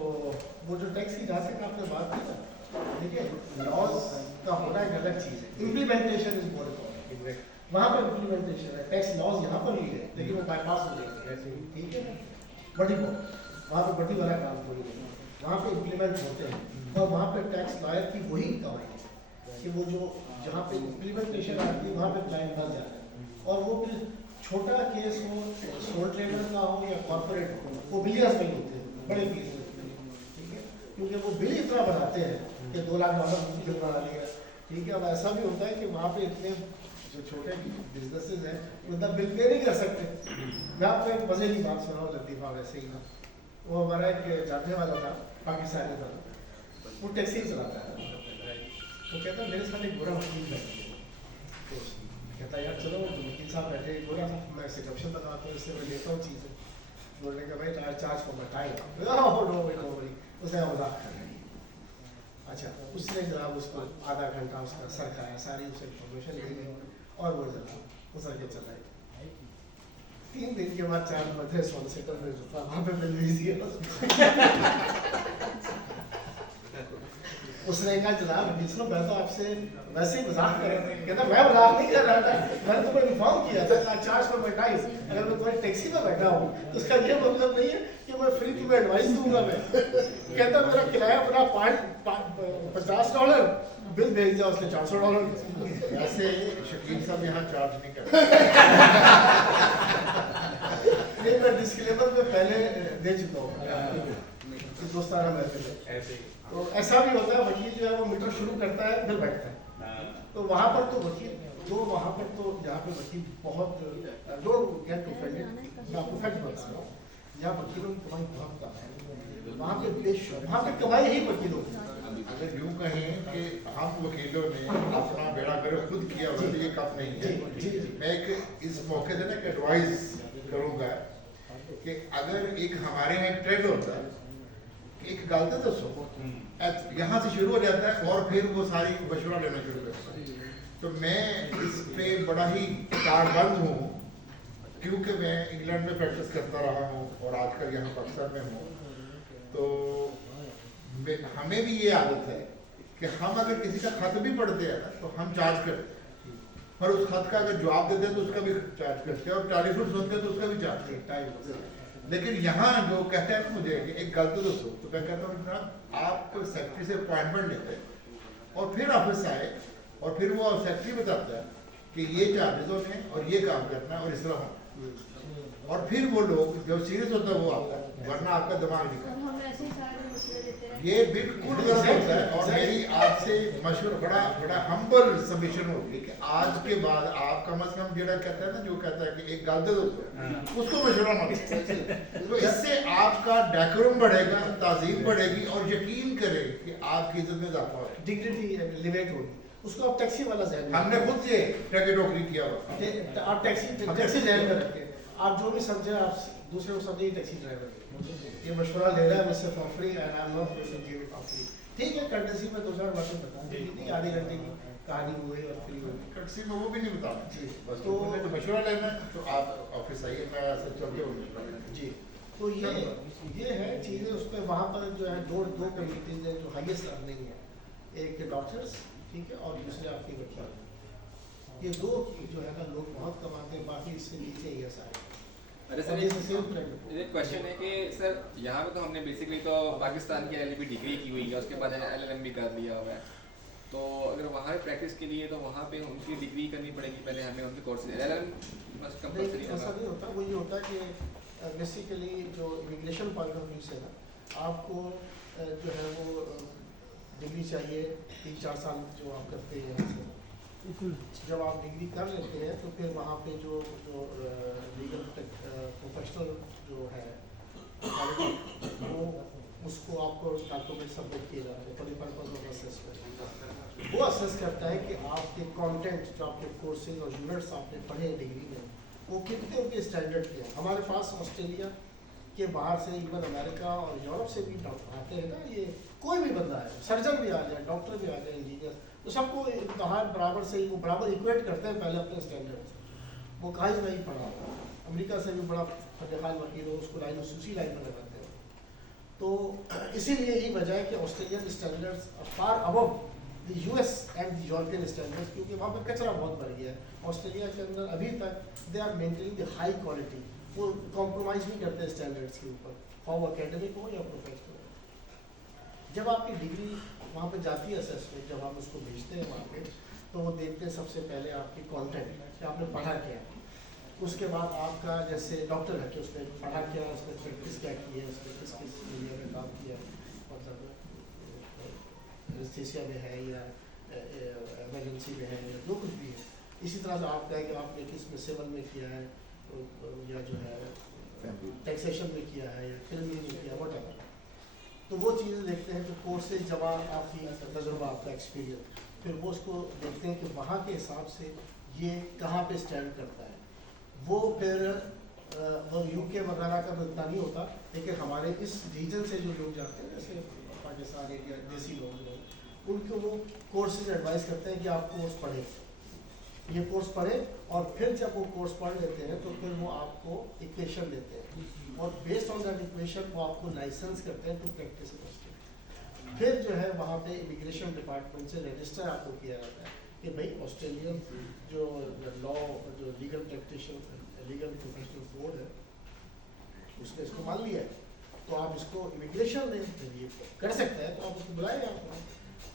वो जो टैक्स की जहाँ से आपने बात की ना, देखिए लॉज का होना एक अलग चीज़ है, इम्प्लीमेंटेशन इज मोर इम्पोर्टेंट। वहाँ पर इम्प्लीमेंटेशन है, टैक्स लॉज यहाँ पर भी है लेकिन वो बाईपास हो जाएगी ऐसे ही, ठीक है ना, बड़ी को वहाँ पे बड़ी वाला काम थोड़ी है, वहाँ पे इम्प्लीमेंट होते हैं और वहाँ पे टैक्स लॉयर की वही कमाई है कि वो जो जहाँ पे इम्प्लीमेंटेशन आती है वहाँ पे क्लाइंट फंस जाता है, और वो फिर छोटा केस हो, सोल ट्रेडर का हो या कॉर्पोरेट हो, वो बिलियंस में ही होते हैं, बड़े केस होते हैं, ठीक है, क्योंकि वो बिल इतना बनाते हैं कि $2 लाख बिल बना लिया, ठीक है। अब ऐसा भी होता है कि वहाँ पे इतने जो छोटे बिजनेसेस हैं वो इतना बिल पे नहीं कर सकते। मैं आपको एक मजे की बात सुनाऊँ लतीफ़ा, वैसे ही वो हमारा एक जानने वाला था, पाकिस्तानी था, वो टैक्सी चलाता है, तो कहता मेरे साथ एक बुरा वकील बैठा, तो कहता यार चलो तो वकील साहब बैठे गोरा सा, मैं इससे गपशप लगाता हूँ, इससे मैं लेता हूँ चीज़ें, बोलने का भाई चार्ज फॉर माय टाइम, उसने मजाक कर रही। अच्छा उसने जनाब उसको आधा घंटा उसका सर खाया, सारी उसे इन्फॉर्मेशन दी गई और वो जनाब उतर के चला गया। 3 दिन के बाद 4 बजे सॉलिसिटर में जुटा वहाँ पे मिल गई थी। उसने कहा जनाब बीच में मैं तो आपसे वैसे ही मजाक कर रहा था, कहता मैं मजाक नहीं कर रहा था, मैंने तुम्हें इन्फॉर्म किया था चार्ज फॉर माय टाइम, अगर मैं तुम्हारी टैक्सी में बैठा हूँ तो उसका ये मतलब नहीं है कि मैं फ्री तुम्हें एडवाइस दूंगा। मैं कहता मेरा किराया पूरा $50 बिल भेज दिया उसने $400। ऐसे शकील साहब यहाँ चार्ज नहीं करते। ये मैं डिस्क्लेमर में पहले दे चुका हूँ दोस्ताना महफिल है। ऐसे ही। तो ऐसा भी होता है वकील जो है वो मीटर शुरू करता है फिर बैठता है, तो वहाँ पर तो वकील वहाँ पर तो जहाँ पे वकील बहुत डोंट गेट ऑफेंडेड, मैं आपको फैक्ट बता रहा हूँ, जहाँ वकीलों की कमाई बहुत कम है वहाँ पे वहाँ पे कमाई ही वकीलों की। अगर यूँ कहें कि हम वकीलों ने अपना बेड़ा गर्क खुद किया हुआ तो ये कम नहीं है। मैं एक इस मौके से ना एक एडवाइस करूँगा कि अगर एक हमारे यहाँ एक ट्रेंड होता है कि एक गलत तो सो यहाँ से शुरू हो जाता है और फिर वो सारी मशवरा लेना शुरू करता है। तो मैं इस पे बड़ा ही कारबंद हूँ क्योंकि मैं इंग्लैंड में प्रैक्टिस करता रहा हूँ और आजकल यहाँ पाकिस्तान में हूँ, तो हमें भी ये आदत है कि हम अगर किसी का खत भी पढ़ते हैं ना तो हम चार्ज करते हैं, पर उस खत का अगर जवाब देते हैं तो उसका भी चार्ज करते हैं और टेलीफोन सुनते हैं तो उसका भी चार्ज करते हैं। लेकिन यहाँ जो कहते हैं मुझे कि एक गलत दोस्तों, तो मैं कहता हूँ जनाब आप सेक्रेटरी से अपॉइंटमेंट लेते हैं और फिर ऑफिस आए और फिर वो सेक्रेटरी बताता है कि ये चार्जेस होने हैं और ये काम करना है और इस तरह होना, और फिर वो लोग जब सीरियस होता है वो आता है, वरना आपका दिमाग नहीं करता। हम ऐसे ही सारे मशवरे देते हैं। ये बिल्कुल गलत होता है और मेरी आपसे मशवरा बड़ा हम्बल सबमिशन होगी कि आज के बाद आप कम से कम जेड़ा कहता है ना, जो कहता है कि एक गलत होता है उसको मशवरा मत दीजिए। तो इससे आपका डेकोरम बढ़ेगा, ताजीम बढ़ेगी और यकीन करें कि आपकी इज्जत में इजाफा होगा, डिग्निटी एलिवेट होगी। उसको आप टैक्सी वाला जहन में हमने खुद ये टैक्सी टोकरी किया हुआ। आप टैक्सी जहन में रखें, आप जो भी समझे आप दूसरे को समझे टैक्सी ड्राइवर ये मशवरा ले रहा है मुझसे for free and I am not giving for free, ٹھیک ہے کنڈنسی میں 2-4 باتیں بتا دیجیے, آدھے گھنٹے کی کہانی ہوئی اور فری ہوئی. کٹسی میں وہ بھی نہیں بتانا جی بس تو مشورہ لینا ہے تو آپ آفس آئیے, میں ایسے چل کے مشورہ لینا. جی تو یہ ہے چیزیں اس پہ. وہاں پر جو ہے دو کمیونٹیز ہیں جو ہائیسٹ ارننگ ہے, ایک ڈاکٹرس ٹھیک ہے اور دوسرے آپ کے وکیل. یہ دو جو ہے نا لوگ بہت کماتے ہیں, باقی اس سے نیچے ہی ہے سارے. ارے سر ایک کوشچن ہے کہ سر یہاں پہ تو ہم نے بیسکلی تو پاکستان کی LLB ڈگری کی ہوئی ہے, اس کے بعد LLM بھی کر لیا ہوا ہے. تو اگر وہاں پریکٹس کے لیے تو وہاں پہ ان کی ڈگری کرنی پڑے گی پہلے ہمیں, ان کے کورسز LLM بس کمپلسری ایسا ہوگا. نہیں ہوتا. وہ یہ ہوتا ہے کہ بیسیکلی جو امیگریشن پوائنٹ آف ویو سے نا آپ کو جو ہے وہ ڈگری چاہیے 3-4 سال جو آپ کرتے ہیں یہاں سے. جب آپ ڈگری کر لیتے ہیں تو پھر وہاں پہ جو لیگل پروفیشنل جو ہے وہ اس کو آپ کو ڈاکومنٹ سبمٹ کیے جاتے ہیں for the purpose of assessment. وہ اسیس کرتا ہے کہ آپ کے کانٹینٹ جو آپ کے کورسز اور یونٹس آپ نے پڑھے ڈگری میں وہ کتنے ان کے اسٹینڈرڈ کے ہیں. ہمارے پاس آسٹریلیا کے باہر سے ایون امریکہ اور یورپ سے بھی آتے ہیں نا, یہ کوئی بھی بندہ ہے, سرجن بھی آ جائے, ڈاکٹر بھی آ جائے, انجینئر, تو سب کو برابر سے وہ برابر ایکویٹ کرتے ہیں پہلے اپنے اسٹینڈرڈ سے. وہ کہیں نہیں پڑھا, امریکہ سے بھی بڑا فتح وکیل ہو اس کو لائن اسی لائن میں لگاتے ہیں. تو اسی لیے یہی وجہ ہے کہ Australian standards for above the US and the European standards, کیونکہ وہاں پہ کچرا بہت بڑھ گیا ہے. آسٹریلیا کے اندر ابھی تک they are maintaining the high quality, وہ کمپرومائز نہیں کرتے اسٹینڈرڈس کے اوپر, خواہ وہ اکیڈمک ہو یا پروفیشنل. جب آپ کی ڈگری وہاں پہ جاتی ہے اسسمنٹ, جب ہم اس کو بھیجتے ہیں وہاں پہ تو وہ دیکھتے ہیں سب سے پہلے آپ کی کانٹینٹ کہ آپ نے پڑھا کیا. اس کے بعد آپ کا جیسے ڈاکٹر ہے کہ اس نے پڑھا کیا, اس نے پریکٹس کیا کی ہے, اس نے کس کس ایریا میں کام کیا, مطلب اینستھیسیا میں ہے یا ایمرجنسی میں ہے یا جو کچھ بھی ہے. اسی طرح سے آپ کا ہے کہ آپ نے کس میں سول میں کیا ہے یا جو ہے ٹیکسیشن میں کیا ہے یا کرمنل میں کیا, وٹ ایور. تو وہ چیزیں دیکھتے ہیں کہ کورس سے جب آپ کی تجربہ, آپ کا ایکسپیرینس, پھر وہ اس کو دیکھتے ہیں کہ وہاں کے حساب سے یہ کہاں پہ اسٹینڈ کرتا ہے. وہ پھر وہ UK وغیرہ کا اتنا نہیں ہوتا, لیکن ہمارے اس ریجن سے جو لوگ جاتے ہیں جیسے پاکستان یا دیسی لوگ ان کو وہ کورسز ایڈوائز کرتے ہیں کہ آپ کورس پڑھیں, یہ کورس پڑھیں, اور پھر جب وہ کورس پڑھ لیتے ہیں تو پھر وہ آپ کو ایکویشن دیتے ہیں, اور بیسڈ آن دیٹ ایکویشن وہ آپ کو لائسنس کرتے ہیں ٹو پریکٹس انڈسٹری. پھر جو ہے وہاں پہ امیگریشن ڈپارٹمنٹ سے رجسٹر آپ کو کیا جاتا ہے کہ بھائی آسٹریلین جو لا جو legal practitioner legal professional board ہے اس نے اس کو مان لیا ہے, تو آپ اس کو امیگریشن میں کر سکتے ہیں, تو آپ اس کو بلائیں آپ کو.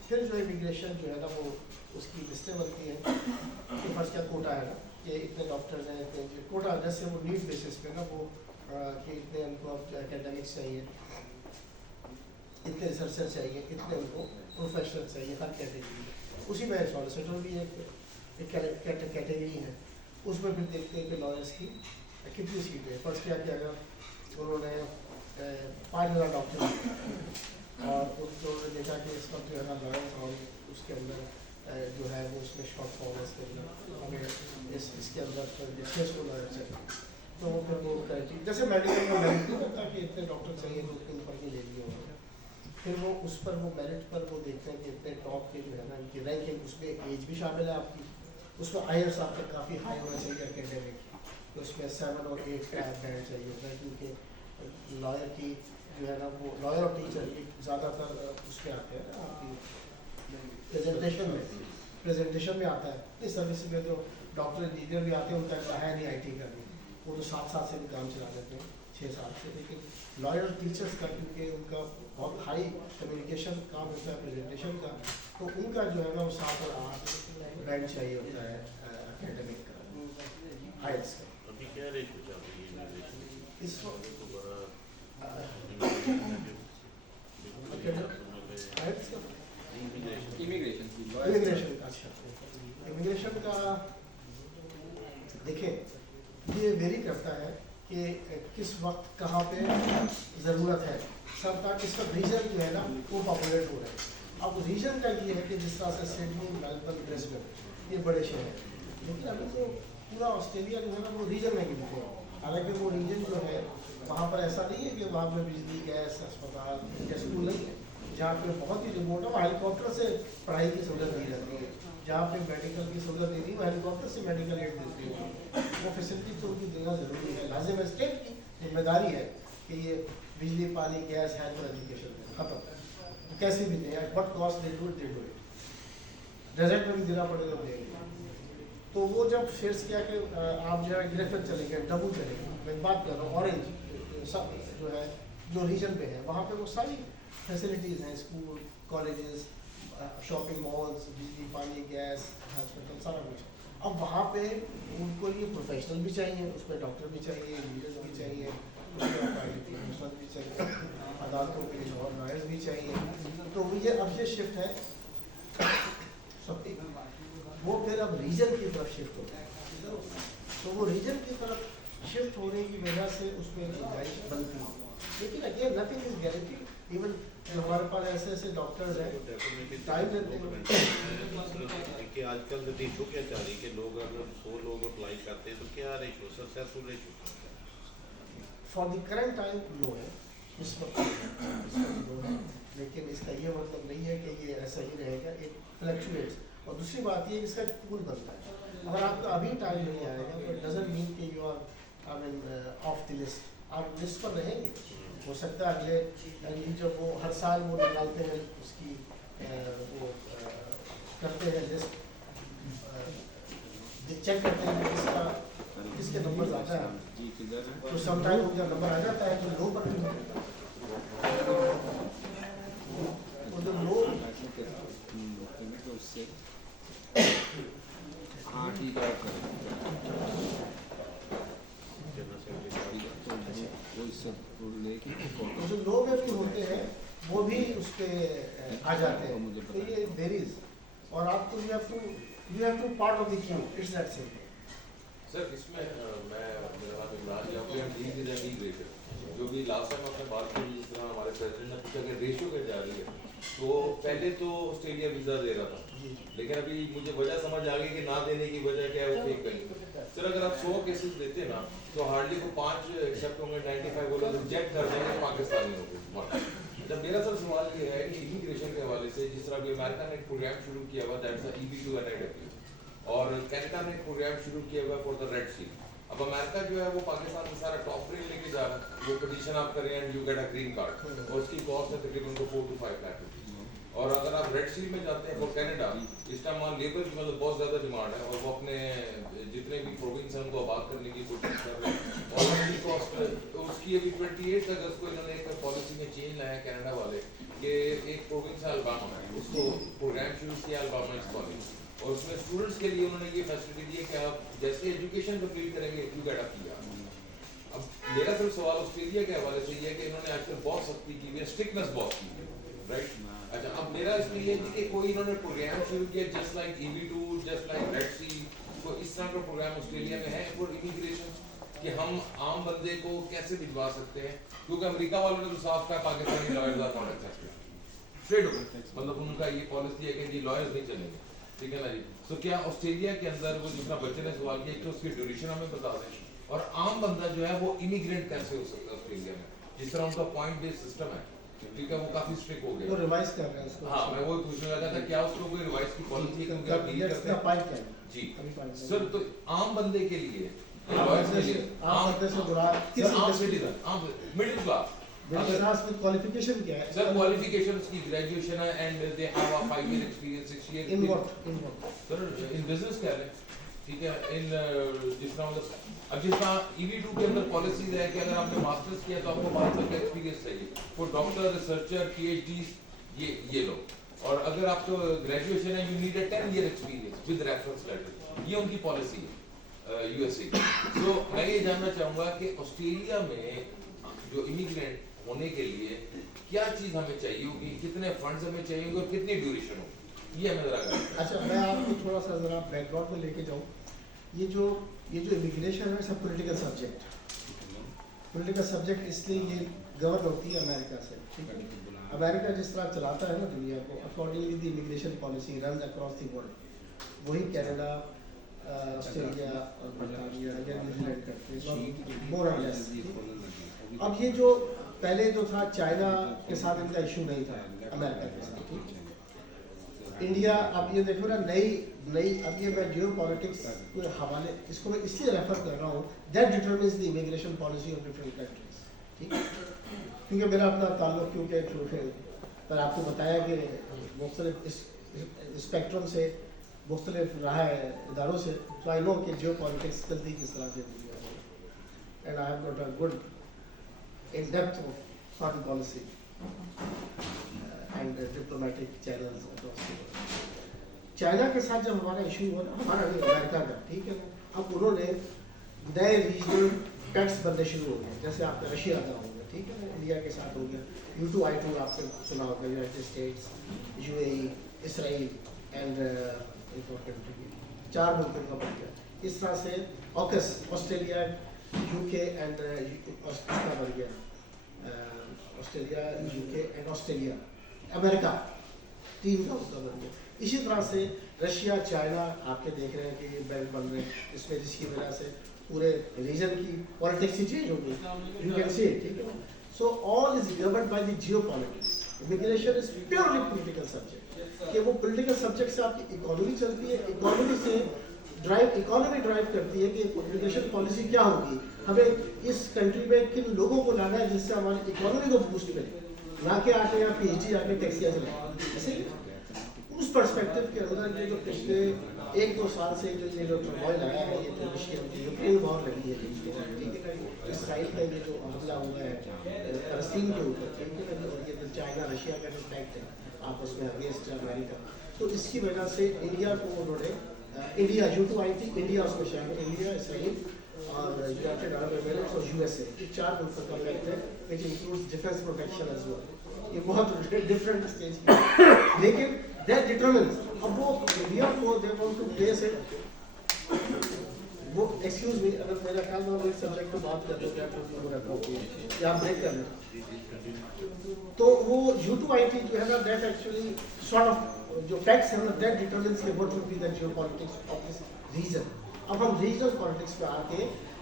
پھر جو امیگریشن جو ہے نا وہ اس کی لسٹیں بنتی ہیں کہ فرض کیا کوٹا ہے نا کہ اتنے ڈاکٹرز ہیں, اتنے کوٹا جیسے وہ نیڈ بیسس پہ نا وہ کہ اتنے ان کو اکیڈمکس چاہیے, اتنے ریسرچر چاہیے, اتنے ان کو پروفیشنل چاہیے, ہر کیٹیگری. اسی میں سالسیٹر بھی ایک کیٹیگری ہے. اس میں پھر دیکھتے ہیں کہ لائرس کی کتنی سیٹیں. فرض کیا کہ اگر انہوں نے 5,000 ڈاکٹر اور انہوں نے دیکھا کہ اس وقت جو ہے نا لائرس اور اس کے اندر جو ہے وہ اس میں شارٹ فال ہے, اس کے اندر ہمیں اس کے اندر 600 لائر چاہیے, تو وہ پھر وہ کرائٹیریا جیسے میڈیکل میں میرٹ نہیں ہوتا کہ اتنے ڈاکٹر چاہیے تو اتنے اوپر کے لے لیے ہوگا. پھر وہ اس پر وہ میرٹ پر وہ دیکھتے ہیں کہ اتنے ٹاپ کے جو ہے نا ان کی رینکنگ, اس میں ایج بھی شامل ہے آپ کی, اس میں IELTS آپ کا کافی ہائی ہونا چاہیے اکیڈمک, تو اس میں 7 اور 8 کا بینڈ چاہیے ہوتا ہے, کیونکہ لائر کی جو ہے نا وہ لائر اور ٹیچر زیادہ تر اس میں آتے ہیں نا آپ کی پریزنٹیشن میں آتا ہے. اس سروس میں تو ڈاکٹر انجینئر بھی آتے ہیں, ان کا ہے نہیں IT کا بھی, وہ تو 7 سال سے بھی کام چلا لیتے ہیں, 6 سال سے. لیکن لائر اور ٹیچرس کا کیونکہ ان کا بہت ہائی کمیونیکیشن کام ہوتا ہے, پریزنٹیشن کا, تو ان کا جو ہے نا وہ 7 اور 8 بینڈ چاہیے ہوتا ہے اکیڈمک کا, IELTS کا. ابھی کیا ریشو چل رہی ہے اس وقت امیگریشن کا دیکھیں یہ ویری کرتا ہے کہ کس وقت کہاں پہ ضرورت ہے. سب کا اس وقت ریجن جو ہے نا وہ پاپولیٹ ہو رہا ہے. اب ریجن کا یہ ہے کہ جس طرح سے سڈنی, میلبرن, برسبن یہ بڑے شہر ہیں, لیکن ابھی تو پورا آسٹریلیا جو ہے نا وہ ریجن میں گرتے ہیں. حالانکہ وہ ریجن جو ہے وہاں پر ایسا نہیں ہے کہ وہاں پہ بجلی, گیس, اسپتال یا اسکول نہیں ہے. जहाँ पे बहुत ही रिमोट है वहाँ हेलीकॉप्टर से पढ़ाई की सहूलत दी जाती है, जहाँ पे मेडिकल की सहूलत दे रही है वो हेलीकॉप्टर से मेडिकल एड देती है। वो फैसिलिटी तो उनकी देना ज़रूरी है, लाजिम है, स्टेट की जिम्मेदारी है कि ये बिजली पानी गैस हेल्थ और एजुकेशन खत्म तो कैसे भी दें, but cost they do it, desert में भी देना पड़ेगा देंगे। तो वो जब फेस किया कि आप जो है ग्रेफिन चले गए, डबू चले गए, मैं बात कर रहा हूँ ऑरेंज सब जो है जो रीजन पे है वहाँ पे वो सारी फैसिलिटीज़ हैं, स्कूल कॉलेजेस शॉपिंग मॉल्स बिजली पानी गैस हॉस्पिटल सारा कुछ। अब वहाँ पे उनको ये प्रोफेशनल भी चाहिए, उस पर डॉक्टर भी चाहिए, इंजीनियर भी चाहिए, प्रोफेशनल भी चाहिए, अदालतों के लिए और लॉयर्स भी चाहिए। तो ये अब ये शिफ्ट है सब, वो फिर अब रीजन की तरफ शिफ्ट होता है। तो वो रीजन की तरफ शिफ्ट होने की वजह से उसमें गुंजाइश बनती है, लेकिन again nothing is guarantee. Even हमारे पास ऐसे ऐसे डॉक्टर्स हैं टाइम देते हैं कि आजकल रेशो क्या चाह रही है कि लोग अगर 100 लोग अप्लाई करते हैं तो क्या ratio successful ratio for the current time low है, इस वक्त लो है, लेकिन इसका ये मतलब नहीं है कि ये ऐसा ही रहेगा, एक फ्लक्चुएट्स। और दूसरी बात ये इसका पूल बनता है, अगर आपका अभी टाइम नहीं आएगा तो इट डजंट मीन कि you are I mean of the list, आप लिस्ट पर रहेंगे। हो सकता है अगले यानी जब वो हर साल वो निकालते हैं उसकी वो करते हैं लिस्ट, चेक करते हैं किसका किसके नंबर आता है, तो समटाइम उनका नंबर आ जाता है तो लो पर भी तो जो लो तो जो लोग भी होते हैं वो भी उस पर आ जाते हैं, तो ये वेरीज। और आपको you have to part of the queue, it's that simple. Sir इसमें मैं मेरा नाम इमरान जी, आपके हम डील विद इमिग्रेशन जो भी लास्ट टाइम आपने बात की, जिस तरह हमारे प्रेसिडेंट ने पूछा कि रेशियो क्या जा रही है, तो पहले तो ऑस्ट्रेलिया वीज़ा दे रहा था, लेकिन अभी मुझे वजह समझ आ गई कि ना देने की वजह क्या है वो फेक कहीं। सर अगर आप 100 केसेस देते ना तो हार्डली को 5 एक्सेप्ट होंगे, 95 वो लोग रिजेक्ट कर देंगे पाकिस्तानी होंगे। जब मेरा सर सवाल ये है कि इमिग्रेशन के हवाले से जिस तरह अभी अमेरिका ने एक प्रोग्राम शुरू किया हुआ दैट्स EB2 NIW, और कनाडा ने एक प्रोग्राम शुरू किया हुआ फॉर द रेड सी। अब अमेरिका जो है वो पाकिस्तान से सारा टॉप रेट लेके जा रहा है, वो पिटीशन आप करें and you get a green card, और उसकी कॉस्ट है तकरीबन 4 to 5 लाख रुपीज़। और अगर आप रेड सी में जाते हैं फॉर कनाडा, इस टाइम वहाँ लेबर की मतलब बहुत ज़्यादा डिमांड है, और वो अपने जितने भी प्रोविंस हैं उनको आबाद करने की कोशिश कर रहे हैं, और उनकी कॉस्ट तो उसकी अभी 28 अगस्त को इन्होंने एक पॉलिसी में चेंज लाया कनाडा वाले कि एक प्रोविंस है अल्बामा, उसको प्रोग्राम शुरू किया अल्बामा स्कॉलिंग, और उसमें स्टूडेंट्स के लिए उन्होंने ये फैसिलिटी दी है कि आप जैसे एजुकेशन कंप्लीट करेंगे यू गेट अ PR। अब मेरा सिर्फ सवाल ऑस्ट्रेलिया के हवाले से ये है कि इन्होंने आजकल बहुत सख्ती की हुई है, स्ट्रिक्टनेस बहुत की है, राइट। अच्छा, अब मेरा इसमें ये है कि कोई इन्होंने प्रोग्राम शुरू किया just like EB2, just like Red Sea, तो इस तरह का प्रोग्राम ऑस्ट्रेलिया में है फॉर इमिग्रेशन कि हम आम बंदे को कैसे भिजवा सकते हैं, क्योंकि अमेरिका वालों ने तो साफ कहा Pakistani lawyers are not accepted straight हो, मतलब उनका ये पॉलिसी है कि जी लॉयर्स नहीं चलेंगे, ठीक है ना जी। तो क्या ऑस्ट्रेलिया के अंदर वो जितना बच्चे ने सवाल किया कि उसकी ड्यूरेशन हमें बता दें, और आम बंदा जो है वो इमिग्रेंट कैसे हो सकता है ऑस्ट्रेलिया में, जिस तरह उनका पॉइंट बेस्ड सिस्टम है, ठीक है, वो काफी स्ट्रिक्ट हो गया, वो रिवाइज कर रहे हैं उसको। हाँ मैं वो पूछने लगा था क्या उसको कोई रिवाइज की पॉलिसी है क्योंकि आप डील करते हैं पाइप क्या है जी अभी सर। तो आम बंदे के लिए आम बंदे से जुड़ा सर आम सिटीजन, आम मिडिल क्लास, मिडिल क्लास में क्वालिफिकेशन क्या है सर क्वालिफिकेशन उसकी ग्रेजुएशन है and they have a 5 year experience, 6 year in what sir in business कह रहे हैं, ठीक है, इन जिस तरह मतलब अब जिस तरह EB2 के अंदर पॉलिसीज है कि अगर आपने मास्टर्स किया तो आपको 5 साल का एक्सपीरियंस चाहिए फॉर डॉक्टर रिसर्चर PhD ये लो, और अगर आपको ग्रेजुएशन है you need a 10 year experience with reference letter, ये उनकी पॉलिसी है USA की। तो मैं ये जानना चाहूँगा कि ऑस्ट्रेलिया में जो इमिग्रेंट होने के लिए क्या चीज़ हमें चाहिए होगी, कितने फंड्स हमें चाहिए होंगे और कितनी ड्यूरेशन होगी, ये हमें ज़रा अच्छा मैं आपको थोड़ा सा ज़रा बैकग्राउंड में लेके जाऊँ। ये जो इमिग्रेशन है सब पॉलिटिकल सब्जेक्ट इसलिए ये गवर्न होती है अमेरिका से, ठीक है। अमेरिका जिस तरह चलाता है ना दुनिया को, accordingly the immigration policy run across the world, वही कनाडा ऑस्ट्रेलिया और बरतानिया या न्यूजीलैंड करते हैं मोर और लेस। अब ये जो पहले जो था चाइना के साथ इनका इशू नहीं था, अमेरिका के साथ, ठीक। इंडिया अब ये देखो ना, नई अब ये मैं जियो पॉलिटिक्स के हवाले इसको मैं इसलिए रेफर कर रहा हूँ, that determines the immigration policy of different countries, ठीक। क्योंकि मेरा अपना ताल्लुक, क्योंकि पर आपको बताया कि मुख्तलिफ इस स्पेक्ट्रम से मुख्तलिफ रहा है इदारों से, तो आई नो कि जियो पॉलिटिक्स चलती किस तरह से, and I have got a good in depth of foreign policy and diplomatic channels across the world. China के साथ जब हमारा इशू हुआ ना, हमारा नहीं, अमेरिका का, ठीक है, अब उन्होंने नए रीजनल टैक्स बनने शुरू हो गए, जैसे आपका रशिया का हो गया, ठीक है, इंडिया के साथ हो गया, U2I2 आपने सुना होगा, United states, UAE, Israel and एक और कंट्री, 4 मुल्कों का बन गया। इस तरह से ऑकस, ऑस्ट्रेलिया, UK एंड उसका बन गया, Australia, UK and Australia, America, 3 का उसका बन गया। इसी तरह से रशिया, चाइना आपके देख रहे हैं कि ये बैंक बन रहे हैं, इसमें जिसकी वजह से पूरे रीजन की पॉलिटिक्स ही चेंज हो गई, यू कैन सी, ठीक है। So all is governed by the geo politics. Immigration is purely political subject, कि वो पॉलिटिकल सब्जेक्ट से आपकी इकोनॉमी चलती है, इकोनॉमी से इकोनॉमी ड्राइव करती है कि इमिग्रेशन पॉलिसी क्या होगी, हमें इस कंट्री में किन लोगों को लाना है जिससे हमारी इकोनॉमी को बूस्ट मिले, ना कि आके या PhD आके टैक्सियाँ चलाए, ऐसे उस पर्सपेक्टिव के अंदर ये जो पिछले 1-2 साल से ये जो टर्मोइल आया है, ये जो यूक्रेन वॉर लगी है, ठीक है, इसराइल का ये जो हमला हुआ है फलस्तीन के ऊपर, ठीक है, और ये जो चाइना रशिया का जो पैक्ट है आपस में अगेंस्ट अमेरिका, तो इसकी वजह से इंडिया को उन्होंने इंडिया U2I2 इंडिया उसमें शामिल, इंडिया, इसराइल और यूनाइटेड अरब एमिरेट्स और USA, ये 4 मुल्कों का पैक्ट है, which includes defence protection as well. ये बहुत डिफरेंट स्टेज की है, लेकिन दैट डिटरमिन्स, अब वो इंडिया को they want to place it, वो एक्सक्यूज मी, अगर मेरा ख्याल में इस सब्जेक्ट पर बात कर रहे हैं या ब्रेक कर लें, तो वो U2I2 जो है ना, दैट एक्चुअली सॉर्ट ऑफ जो फैक्ट्स है ना, दैट डिटरमिन्स के what will be the geo politics of this region. अब हम रीजनल पॉलिटिक्स पे आके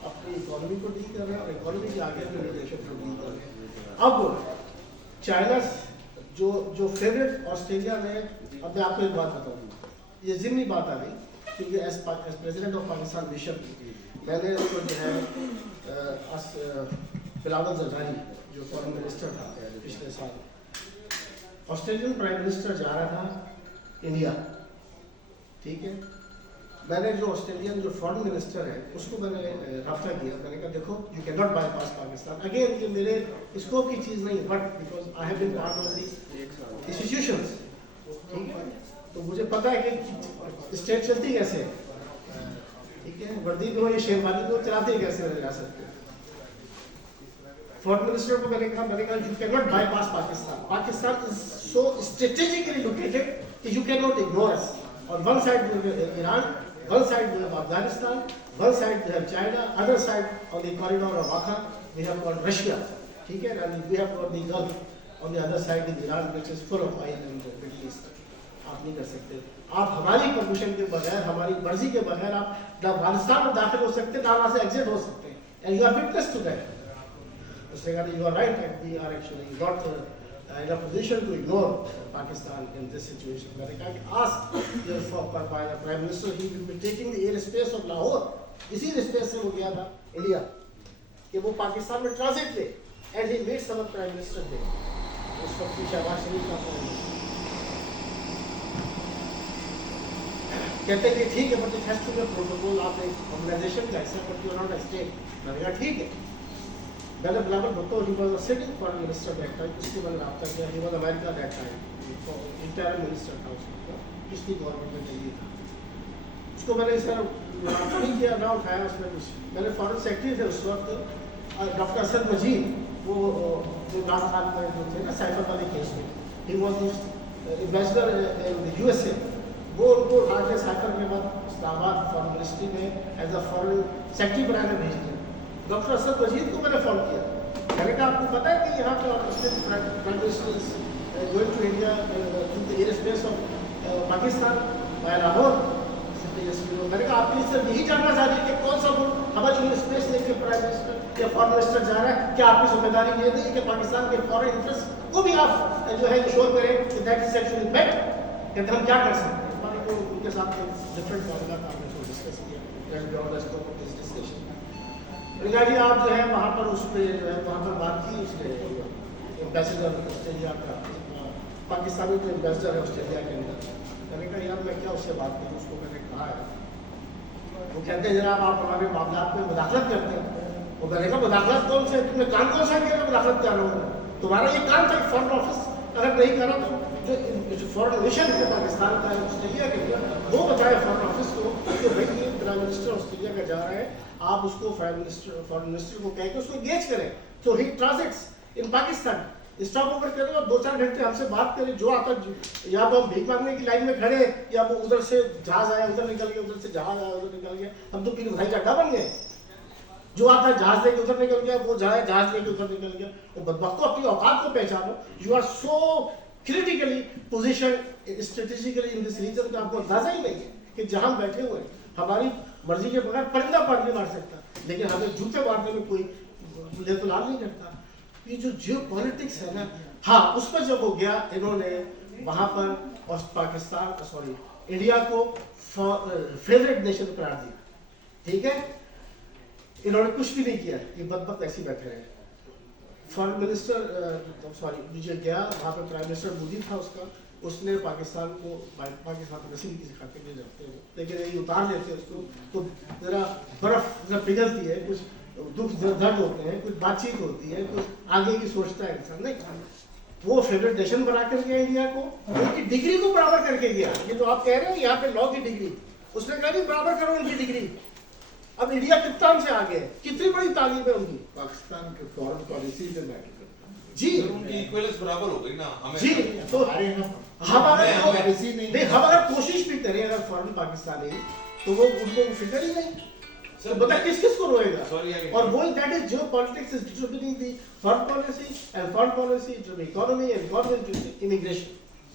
अपनी इकोनॉमी को डील कर रहे हैं और इकोनॉमी के आगे इमिग्रेशन को डील कर रहे हैं। अब चाइना जो फेवरेट ऑस्ट्रेलिया में, अब मैं आपको एक बात बताऊँ, ये ज़िमनी बात आ गई, क्योंकि as president of Pakistan mission मैंने उसको जो है बिलावल जरदारी जो फॉरेन मिनिस्टर था पिछले साल, ऑस्ट्रेलियन प्राइम मिनिस्टर जा रहा था इंडिया, ठीक है, मैंने जो ऑस्ट्रेलियन जो फॉरेन मिनिस्टर है उसको मैंने रब्ता किया, मैंने कहा देखो you can not bypass Pakistan, again ये मेरे स्कोप की चीज़ नहीं, but because I have been part of the institutions, ठीक है, तो मुझे पता है कि स्टेट चलती कैसे है, ठीक है, वर्दी को ये शेरवानी को चलाते कैसे मेरे रियासत के। फॉरेन मिनिस्टर को मैंने कहा you can not bypass Pakistan, Pakistan is so strategically located कि you can not ignore us. On one side we have Iran, one side we have Afghanistan, one side we have China, other side on the corridor of Wakha we have got Russia, ठीक है, and we have got the Gulf on the other side in Iran which is full of oil and Middle East। आप नहीं कर सकते, आप हमारी permission के बगैर, हमारी मर्जी के बगैर आप ना अफगानिस्तान में दाखिल हो सकते, ना वहाँ से एग्जिट हो सकते हैं, and you are witness to that। उसने कहा you are right and we are actually not in a position to ignore Pakistan in this situation। मैंने कहा कि ask your Prime Minister, he will be taking the airspace of Lahore, इसी airspace से वो गया था इंडिया, कि वो पाकिस्तान में ट्रांजिट ले, and he meets our Prime Minister there, उस वक्त शहबाज शरीफ का कहते हैं कि ठीक है, but it has to be a protocol, आप एक ऑर्गेनाइजेशन का हिस्सा, but you are not a state। मैंने कहा ठीक है, मैंने Bilawal Bhutto, he was a sitting foreign minister that time, उसको मैंने रब्ता किया, he was America that time, interim minister था उसको, पिछली गवर्नमेंट में चाहिए था, उसको मैंने इस तरह रब्ता नहीं किया, ना उठाया उसमें कुछ। मैंने फॉरेन सेक्रेटरी थे उस वक्त डॉक्टर असद मजीद, वो जो पाकिस्तान में जो थे ना साइफर वाले केस में, he was ambassador in USA, वो उनको आके साइफर के बाद इस्लामाबाद फॉरेन मिनिस्ट्री में एज अ फॉरेन सेक्रेटरी बनाने भेज दिया। डॉक्टर असद मजीद को मैंने फॉलो किया, मैंने कहा आपको पता है कि यहाँ पर prime minister going to India through the air space of Pakistan by Lahore, मैंने कहा आपके सिर्फ यही जानना चाह रही है कि कौन सा मुल्क हमारी स्पेस लेके प्राइम मिनिस्टर या फॉरेन मिनिस्टर जा रहा है, क्या आपकी जिम्मेदारी ये नहीं है कि पाकिस्तान के फॉरेन इंटरेस्ट को भी आप जो है इंश्योर करें कि दैट इज एक्चुअली मेट, कि हम क्या कर सकते हैं। हमारे को उनके साथ डिफरेंट फॉर्मूला का हमने उसको डिस्कस किया, जी आप जो है वहाँ पर उस पर जो है वहाँ पर बात की उसने एम्बेसडर ऑस्ट्रेलिया का, पाकिस्तानी जो एम्बेसडर है ऑस्ट्रेलिया के अंदर, मैंने कहा यार मैं क्या उससे बात करूँ, उसको मैंने कहा है, वो कहते हैं जनाब आप हमारे मामलात में मुदाखलत करते हैं। वो मैंने कहा मुदाखलत कौन से, तुमने काम कौन सा किया मुदाखलत कर रहा हूँ, तुम्हारा ये काम था फॉरेन ऑफिस अगर नहीं करा तो जो फॉरेन मिशन है पाकिस्तान का ऑस्ट्रेलिया के अंदर, वो बताए फॉरेन ऑफिस को कि भाई ये प्राइम मिनिस्टर ऑस्ट्रेलिया का जा रहा है, आप उसको फॉरेन मिनिस्टर को कह के उसको एंगेज करें, तो ही ट्रांजिट्स इन पाकिस्तान, स्टॉप ओवर करें और 2-4 घंटे हमसे बात करें, जो आता या तो हम भीख मांगने की लाइन में खड़े या वो उधर से जहाज आया उधर निकल गया, उधर से जहाज आया उधर निकल गया, हम तो पीर भाई अड्डा बन गए, जो आता जहाज लेके उधर निकल गया, वो जाए जहाज लेके उधर निकल गया। वो बदबख्त को अपनी औकात को पहचानो, you are so critically position strategically in this region का आपको अंदाजा ही नहीं है कि जहां बैठे हुए हमारी मर्जी के बगैर परिंदा पार नहीं मार सकता, लेकिन हमें जूते मारने में कोई ले तो लाल नहीं करता। ये जो जियो पॉलिटिक्स है ना, हाँ उस पर जब हो गया इन्होंने वहां पर और पाकिस्तान सॉरी इंडिया को फेवरेट नेशन करार दिया, ठीक है, इन्होंने कुछ भी नहीं किया, ये बदबख्त ऐसे बैठे रहे। फॉरेन मिनिस्टर सॉरी जो गया वहाँ पे प्राइम मिनिस्टर मोदी था उसका, उसने पाकिस्तान को वैसे भी किसी खाते में रखते हैं, लेकिन ये उतार लेते हैं उसको, तो जरा बर्फ जरा पिघलती है, कुछ दुख दर्द होते हैं, कुछ बातचीत होती है, कुछ आगे की सोचता है इंसान। नहीं, वो फेवरेट नेशन बना कर गया इंडिया को, उनकी डिग्री को बराबर करके गया। ये जो आप कह रहे हो यहाँ पे लॉ की डिग्री, उसने कहा नहीं बराबर करो उनकी डिग्री। अब इंडिया कितना हमसे आगे है, कितनी बड़ी तालीम है उनकी, पाकिस्तान के फॉरेन पॉलिसी पे मैटर करता है जी उनकी इक्वलेंस बराबर हो गई ना हमें जी। तो हमारे यहाँ हम पॉलिसी नहीं हम अगर कोशिश भी करें अगर फॉरेन पाकिस्तानी, तो वो उनको फिक्र ही नहीं, तो बता किस किस को रोएगा। और वो that is Jio politics is determining the foreign policy and foreign policy जो इकोनॉमी एंड गवर्नमेंट जो इमिग्रेशन।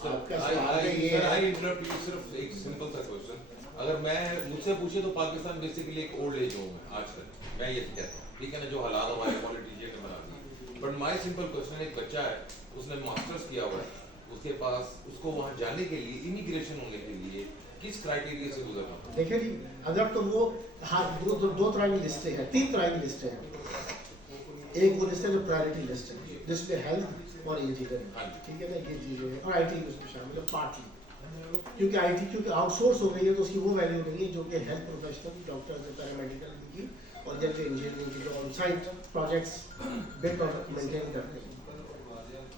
आई इंटरप्ट यू, सिर्फ एक सिंपल सा क्वेश्चन, अगर मैं मुझसे पूछे तो पाकिस्तान बेसिकली एक ओल्ड एज होम है आजकल, मैं ये कहता हूँ, ठीक है ना, जो हालात हमारे पॉलिटिशियन ने बना दिए। बट माय सिंपल क्वेश्चन, एक बच्चा है उसने मास्टर्स किया हुआ है, उसके पास उसको वहाँ जाने के लिए इमिग्रेशन होने के लिए किस क्राइटेरिया से गुजरना पड़ता है? देखिए जी, अगर तो वो हाँ दो तरह की लिस्टें हैं, 3 तरह की लिस्टें हैं। एक वो लिस्ट है जो प्रायोरिटी लिस्ट है, जिसमें हेल्थ और इंजीनियरिंग, ठीक है ना, ये चीजें हैं, और आईटी उसमें शामिल है पार्टली, क्योंकि आईटी क्योंकि आउटसोर्स हो गई है तो उसकी वो वैल्यू नहीं है जो कि हेल्थ प्रोफेशनल डॉक्टर्स पैरामेडिकल की और जैसे इंजीनियरिंग की जो ऑन साइट प्रोजेक्ट्स बिल्ड और मेंटेन करते हैं।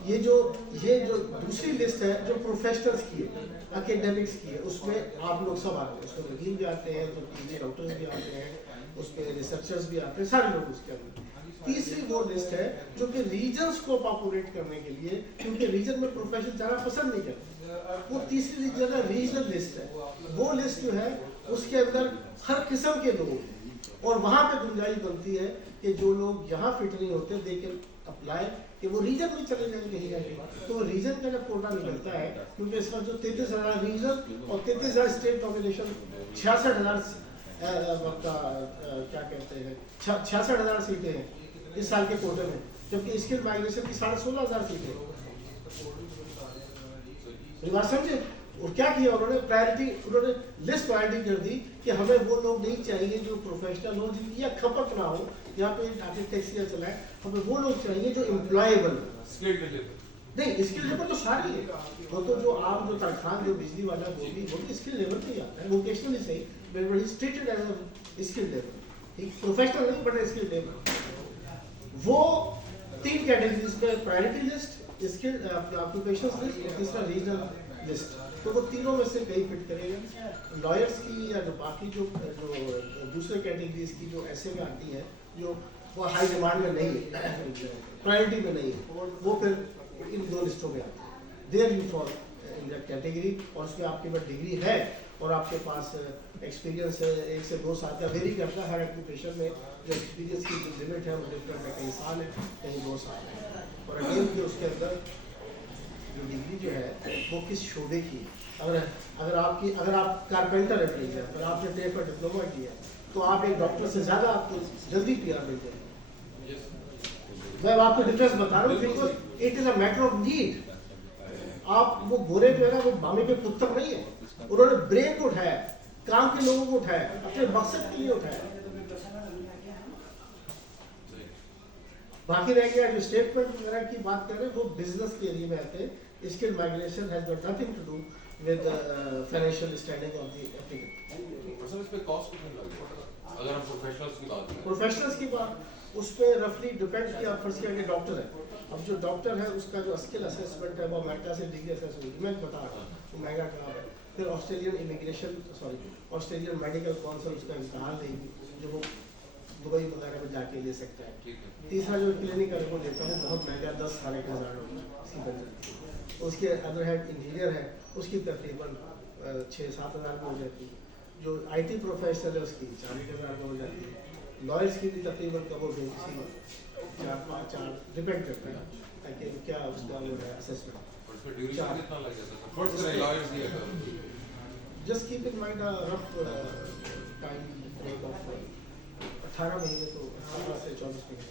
ये जो दूसरी लिस्ट है जो प्रोफेशनल्स की है, एकेडमिक्स की है, उसमें आप लोग सब आते हैं, उसमें वकील भी आते हैं, तो पीजी डॉक्टर्स भी आते हैं, उसमें रिसर्चर्स भी आते हैं, सारे लोग उसके अंदर। तीसरी वो लिस्ट है जो कि रीजन्स को पॉपुलेट करने के लिए, क्योंकि रीजन में प्रोफेशन जाना पसंद नहीं करते, वो तीसरी जगह रीजनल लिस्ट है। वो लिस्ट जो है उसके अंदर हर किस्म के लोग हैं, और वहाँ पे गुंजाइश बनती है कि जो लोग यहाँ फिट नहीं होते दे कैन अप्लाई कि वो रीजन में चले जाएंगे कहीं ना कहीं, तो रीजन का जब कोटा निकलता है, क्योंकि इस वक्त जो 33,000 रीजन और 33,000 स्टेट पॉपुलेशन 66,000 क्या कहते हैं 66,000 सीटें हैं इस साल के कोटे में, जबकि स्किल माइग्रेशन की 16,500 सीटें। बात समझे, और क्या किया उन्होंने लिस्ट प्रायोरिटी कर दी कि हमें वो लोग नहीं चाहिए जो प्रोफेशनल हो, जिनकी या खपत ना हो, यहाँ पे आके टैक्सी चलाए, हमें वो लोग चाहिए जो एम्प्लॉयबल, स्किल्ड लेबर नहीं स्किल लेबर तो सारी है, वो तो जो आम जो तनख्वाह जो बिजली वाला वो भी स्किल लेबर पे ही आता है, वोकेशनली सही, but is treated as a skill labour, ठीक, प्रोफेशनल नहीं बट स्किल लेबर। वो 3 कैटेगरीज में priority list, skill occupations list और तीसरा रीजनल लिस्ट, तो वो तीनों में से कहीं फिट करेगा। लॉयर्स की या जो बाकी जो दूसरे कैटेगरीज की जो ऐसे में आती है जो वो हाई डिमांड में नहीं है, प्रायोरिटी में नहीं है, वो फिर इन 2 लिस्टों में आती है। There you fall in that category, और उसमें आपके पास डिग्री है और आपके पास एक्सपीरियंस है 1 से 2 साल का, वेरी करता है हर ऑक्यूपेशन में, जो एक्सपीरियंस की जो लिमिट है वो डिफरेंट है, कहीं साल है कहीं 2 साल है। और अगेन कि उसके अंदर जो डिग्री जो है वो किस शोबे की है। अगर आप कारपेंटर है फॉर एग्जाम्पल, आपने टेप पर डिप्लोमा किया तो आप एक डॉक्टर से ज़्यादा आपको जल्दी PR मिल जाएगी। मैं आपको डिफरेंस बता रहा हूँ, because it is a matter of need. आप वो गोरे जो है ना वो बामे पे पुस्तक नहीं है, उन्होंने ब्रेन को उठाया, काम के लोगों को उठाया, अपने मकसद के लिए उठाया। बाकी रह गया जो स्टेटमेंट वगैरह की बात कर रहे हैं वो बिजनेस के एरिया में आते हैं। Skill migration has got nothing to do with financial standing of the applicant. Sir इस पे कॉस्ट कितना लगेगा अगर हम प्रोफेशनल्स की बात करें? प्रोफेशनल्स की बात उस पर रफली डिपेंड किया, फर्स्ट किया कि डॉक्टर है, अब जो डॉक्टर है उसका जो स्किल असेसमेंट है वो अमेरिका से डिग्री असेस होगी, मैं बता रहा हूँ वो महंगा काम है। फिर ऑस्ट्रेलियन मेडिकल काउंसिल उसका इम्तहान देगी जो वो दुबई वगैरह में जाके ले सकता है। तीसरा जो क्लिनिकल वो लेता है बहुत महंगा 10-10,500 उसकी बन जाती है। उसके अदर हैंड इंजीनियर है उसकी तकरीबन 6-7 हज़ार में हो जाती है। जो IT प्रोफेशनल है उसकी 40,000 में हो जाती है। लॉयर्स की भी तकरीबन कब हो गई किसी 4-5 डिपेंड करता है ताकि क्या उसका वो है असेसमेंट। और इसमें ड्यूरेशन कितना लग जाता है? फर्स्ट करें लॉयर्स की अगर just keep in mind rough time break of 18 महीने तो 18 से 24 महीने।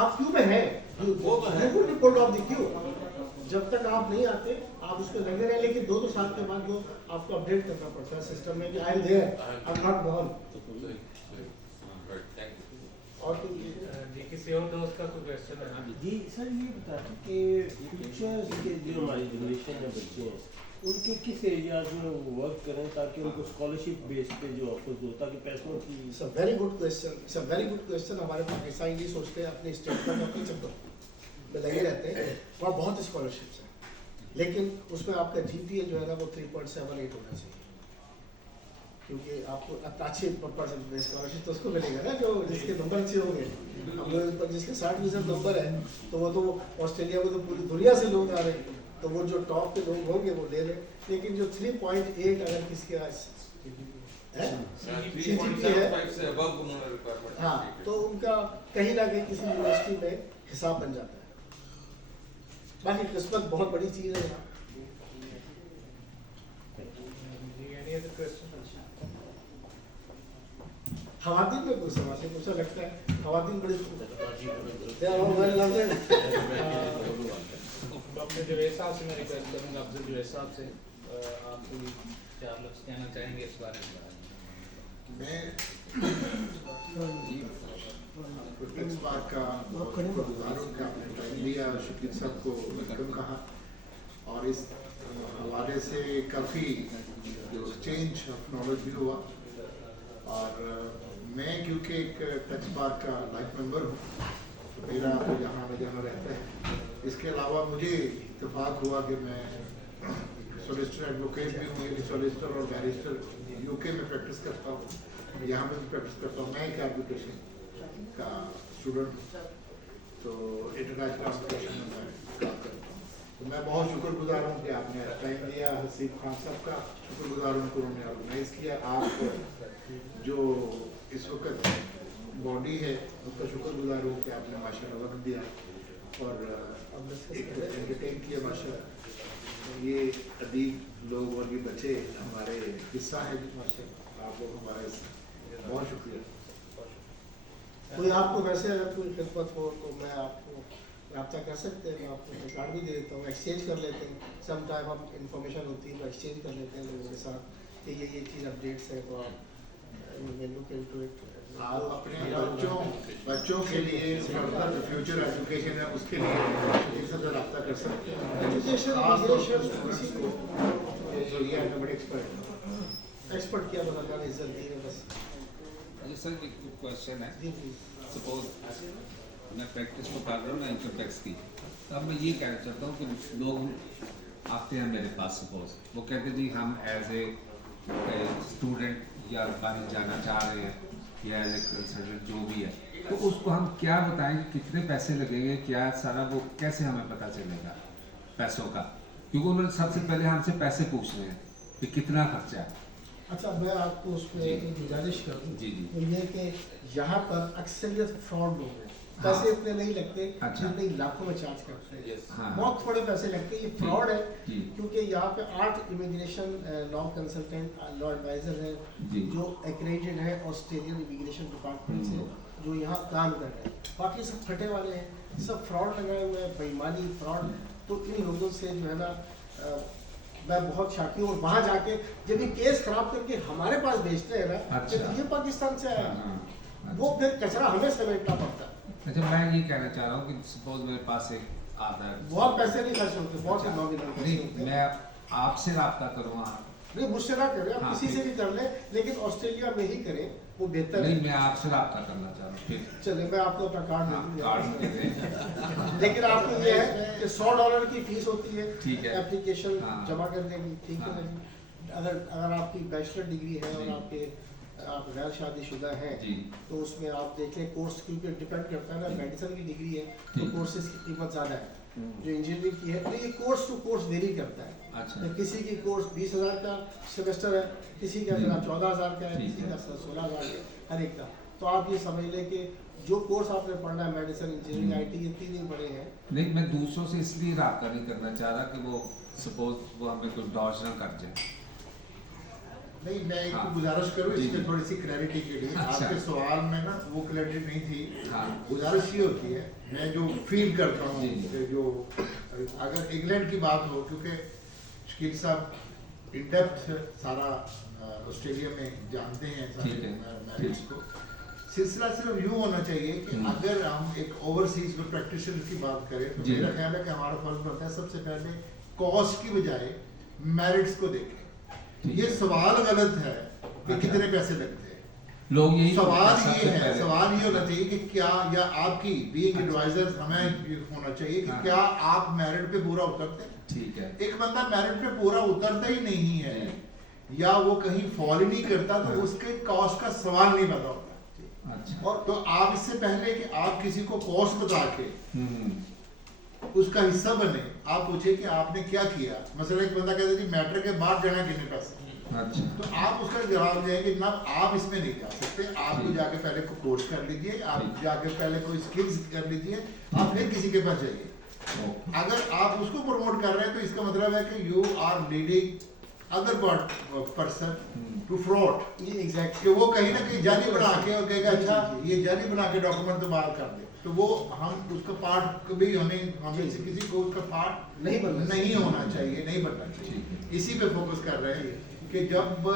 आप क्यू में हैं, वो तो है। You report of the Q. जब तक आप नहीं आते आप उसको लगे रहे, लेकिन 2 साल के बाद वो आपको अपडेट करना पड़ता है सिस्टम में कि I am there, I am not gone. और तो जी किसी और दोस्त का कोई क्वेश्चन है? जी सर, ये बताते कि फ्यूचर के जो हमारी जनरेशन में बच्चे हैं उनके किस एरियाज में वो वर्क करें ताकि उनको स्कॉलरशिप बेस पे जो ऑफर्स हो ताकि पैसों की। It's a very good question, it's a very good question. हमारे पाकिस्तान ये सोचते हैं अपने स्टेट पर अपने चक्कर में लगे रहते हैं, वहाँ बहुत स्कॉलरशिप्स हैं लेकिन उसमें आपका GPA जो है ना वो 3.78 होना चाहिए, क्योंकि आपको अच्छे परसेंट स्कॉलरशिप तो उसको मिलेगा ना जो जिसके नंबर अच्छे होंगे। अब जिसके 60% नंबर है तो वो तो ऑस्ट्रेलिया में तो पूरी दुनिया से लोग आ रहे हैं, तो वो जो टॉप के लोग होंगे वो ले लें। लेकिन जो 3.8 अगर किसके CGPA है हाँ तो उनका कहीं ना कहीं किसी यूनिवर्सिटी में हिसाब बन जाता है। बाकी किस्मत बहुत बड़ी चीज़ है यहाँ। Any other question? खवातीन में कोई सवाल नहीं पूछा, लगता है खवातीन बड़ी डॉक्टर जुवैद साहब से मैं रिक्वेस्ट करूँगा, अफजल जुवैद साहब से आप कोई क्या लफ्ज़ कहना चाहेंगे इस बारे में? मैं इस बात का गुजार हूँ कि आपने टाइम दिया, शकील साहब को वेलकम कहा और इस हवाले से काफ़ी चेंज ऑफ नॉलेज भी हुआ। और मैं क्योंकि एक टच बार का लाइफ मेंबर हूँ तो मेरा तो यहाँ न जाना रहता है। इसके अलावा मुझे इत्तेफाक हुआ कि मैं सोलिसिटर एडवोकेट भी हूँ, सोलिसिटर और बैरिस्टर UK में प्रैक्टिस करता हूँ, यहाँ पे भी प्रैक्टिस करता हूँ। मैं एक एडवोकेशन का स्टूडेंट हूँ तो इंटरनेशनल एडवोकेशन में मैं काम करता हूँ। तो मैं बहुत शुक्रगुजार हूँ कि आपने टाइम दिया। हसीब खान साहब का शुक्रगुजार हूँ कि उन्होंने ऑर्गेनाइज़ किया। आप जो इस वक्त बॉडी है उसका शुक्रगुजार हूँ कि आपने माशाल्लाह वक्त दिया और एंटरटेन किया माशाल्लाह। ये अदीब लोग और ये बच्चे हमारे हिस्सा है माशाल्लाह। आप लोग हमारा हिस्सा, बहुत शुक्रिया। कोई आपको वैसे अगर कोई खिदमत हो तो मैं आपको रब्ता कर सकते हैं, मैं आपको रिकॉर्ड भी दे देता हूँ, एक्सचेंज कर लेते हैं। सम टाइम हम इंफॉर्मेशन होती है तो एक्सचेंज कर लेते हैं लोगों के साथ कि ये चीज़ अपडेट्स है तो आप लुक इनटू इट। आप अपने बच्चों के लिए फर्दर फ्यूचर एजुकेशन है उसके लिए इससे रब्ता कर सकते हैं। एजुकेशन किसी को ये बड़े एक्सपर्ट किया बताना इज्जत दी है बस। अच्छा सर, एक क्वेश्चन है। जी जी सपोज मैं प्रैक्टिस तो कर रहा हूँ ना इनकम टैक्स की, तो अब मैं ये कहना चाहता हूँ कि लोग आते हैं मेरे पास, सपोज वो कहते जी हम एज ए स्टूडेंट या बाहर जाना चाह रहे हैं या एज ए कंसल्टेंट जो भी है, तो उसको हम क्या बताएंगे कितने पैसे लगेंगे, क्या सारा वो कैसे हमें पता चलेगा पैसों का? क्योंकि उन्होंने सबसे पहले हमसे पैसे पूछने हैं कि कितना खर्चा है। अच्छा, मैं आपको उसमें एक गुजारिश करूँ जी जी वो ये कि यहाँ पर अक्सरियत फ्रॉड लोग हैं, पैसे इतने नहीं लगते अच्छा। जितने लाखों में चार्ज करते हैं। Yes. हाँ। बहुत थोड़े पैसे लगते हैं, ये फ्रॉड है। जी। क्योंकि यहाँ पे 8 immigration law consultant law adviser हैं जी। जो एक्रेडिटेड है ऑस्ट्रेलियन इमिग्रेशन डिपार्टमेंट से, जो यहाँ काम कर रहे हैं। बाकी सब फटे वाले हैं, सब फ्रॉड लगाए हुए हैं, बेईमानी फ्रॉड। तो इन लोगों से जो है ना मैं बहुत शाकी हूँ। और वहाँ जाके जब ये केस खराब करके हमारे पास भेजते हैं ना, अच्छा। कि ये पाकिस्तान से आया, हाँ, वो फिर कचरा हमें समेटना पड़ता है। अच्छा, मैं ये कहना चाह रहा हूँ कि सपोज मेरे पास एक आता है, बहुत पैसे नहीं खर्च होते, बहुत अच्छा, नॉमिनल पैसे नहीं होते हैं। मैं आपसे रब्ता करूँ वहाँ, नहीं मुझसे ना करें, आप हाँ, किसी से ठीक। भी कर लें, लेकिन ऑस्ट्रेलिया में ही करें, वो बेहतर नहीं है। मैं आपसे रब्ता करना चाह रहा हूँ, ठीक चलिए मैं आपको अपना कार्ड हाँ, दे कार्ड दूँगा। दे दें। लेकिन आपको ये है कि $100 की फीस होती है, ठीक है। एप्लीकेशन हाँ। जमा करने की, ठीक है हाँ। ना जी। अगर आपकी बैचलर डिग्री है और जी। आप गैर शादीशुदा हैं, जी। तो उसमें आप देखें कोर्स, क्योंकि डिपेंड करता है ना, मेडिसिन की डिग्री है तो ठीक। कोर्सेज की कीमत ज़्यादा है। जो इंजीनियरिंग की है तो ये कोर्स टू कोर्स वेरी करता है। अच्छा। तो किसी की कोर्स 20,000 का सेमेस्टर है, किसी का जी। 14,000 का है, ठीक किसी है। का 16,000 का, हर एक का। तो आप ये समझ लें कि जो कोर्स आपने पढ़ना है, मेडिसिन, इंजीनियरिंग, IT, ये 3 दिन पढ़े हैं। नहीं मैं दूसरों से इसलिए रब्ता नहीं करना चाह रहा कि वो सपोज वो हमें कुछ डॉज ना कर जाए। नहीं, मैं एक हाँ। गुजारिश करूँ जी, इसमें जी। थोड़ी सी क्लैरिटी के लिए। अच्छा। आपके सवाल में ना वो क्लैरिटी नहीं थी। हाँ। गुजारिश ये होती है, मैं जो फील करता हूँ जी, जी। कि जो अगर इंग्लैंड की बात हो, क्योंकि शकील साहब इन डेप्थ सारा ऑस्ट्रेलिया में जानते हैं सारे ठीक है। मैरिज को। सिलसिला सिर्फ यूँ होना चाहिए कि अगर हम एक ओवरसीज में प्रैक्टिशनर की बात करें तो जी। मेरा ख्याल है कि हमारा फर्ज बनता है सबसे पहले कॉस्ट की बजाय मेरिट्स को देखें। ठीक ये है। सवाल गलत है कि अच्छा। कितने पैसे लगते हैं। लोग यही सवाल सबसे ये है, पहले- सवाल ये होना चाहिए कि क्या, या आपकी बीइंग एडवाइजर हमें ये होना चाहिए कि हाँ। क्या आप मेरिट पे पूरा उतरते हैं। ठीक है। एक बंदा मेरिट पे पूरा उतरता ही नहीं है या वो कहीं फॉल ही नहीं करता, तो हाँ। उसके कॉस्ट का सवाल नहीं पता होता। अच्छा। और तो आप इससे पहले कि आप किसी को कॉस्ट बता के उसका हिस्सा बने, आप पूछे कि आपने क्या किया। मसला एक बंदा कहता है जी मैट्रिक के बाद जाना कितने पैसे, अच्छा। तो आप उसका जवाब दें कि ना आप इसमें नहीं जा सकते, आपको ठीक। जाके पहले कोई कोर्स कर लीजिए, आप ठीक। जाके पहले कोई स्किल्स कर लीजिए, आप फिर किसी के पास जाइए। ओके। अगर आप उसको प्रमोट कर रहे हैं तो इसका मतलब है कि you are leading other person to fraud. ये एग्जैक्ट कि वो कहीं ना कहीं जाली बना के और कहेगा अच्छा ये जाली बना के डॉक्यूमेंट तो बाहर कर दे, तो वो हम उसका पार्ट कभी हमें से किसी को उसका पार्ट नहीं बनना नहीं होना चाहिए, नहीं बनना चाहिए। ठीक है। इसी पे फोकस कर रहे हैं कि जब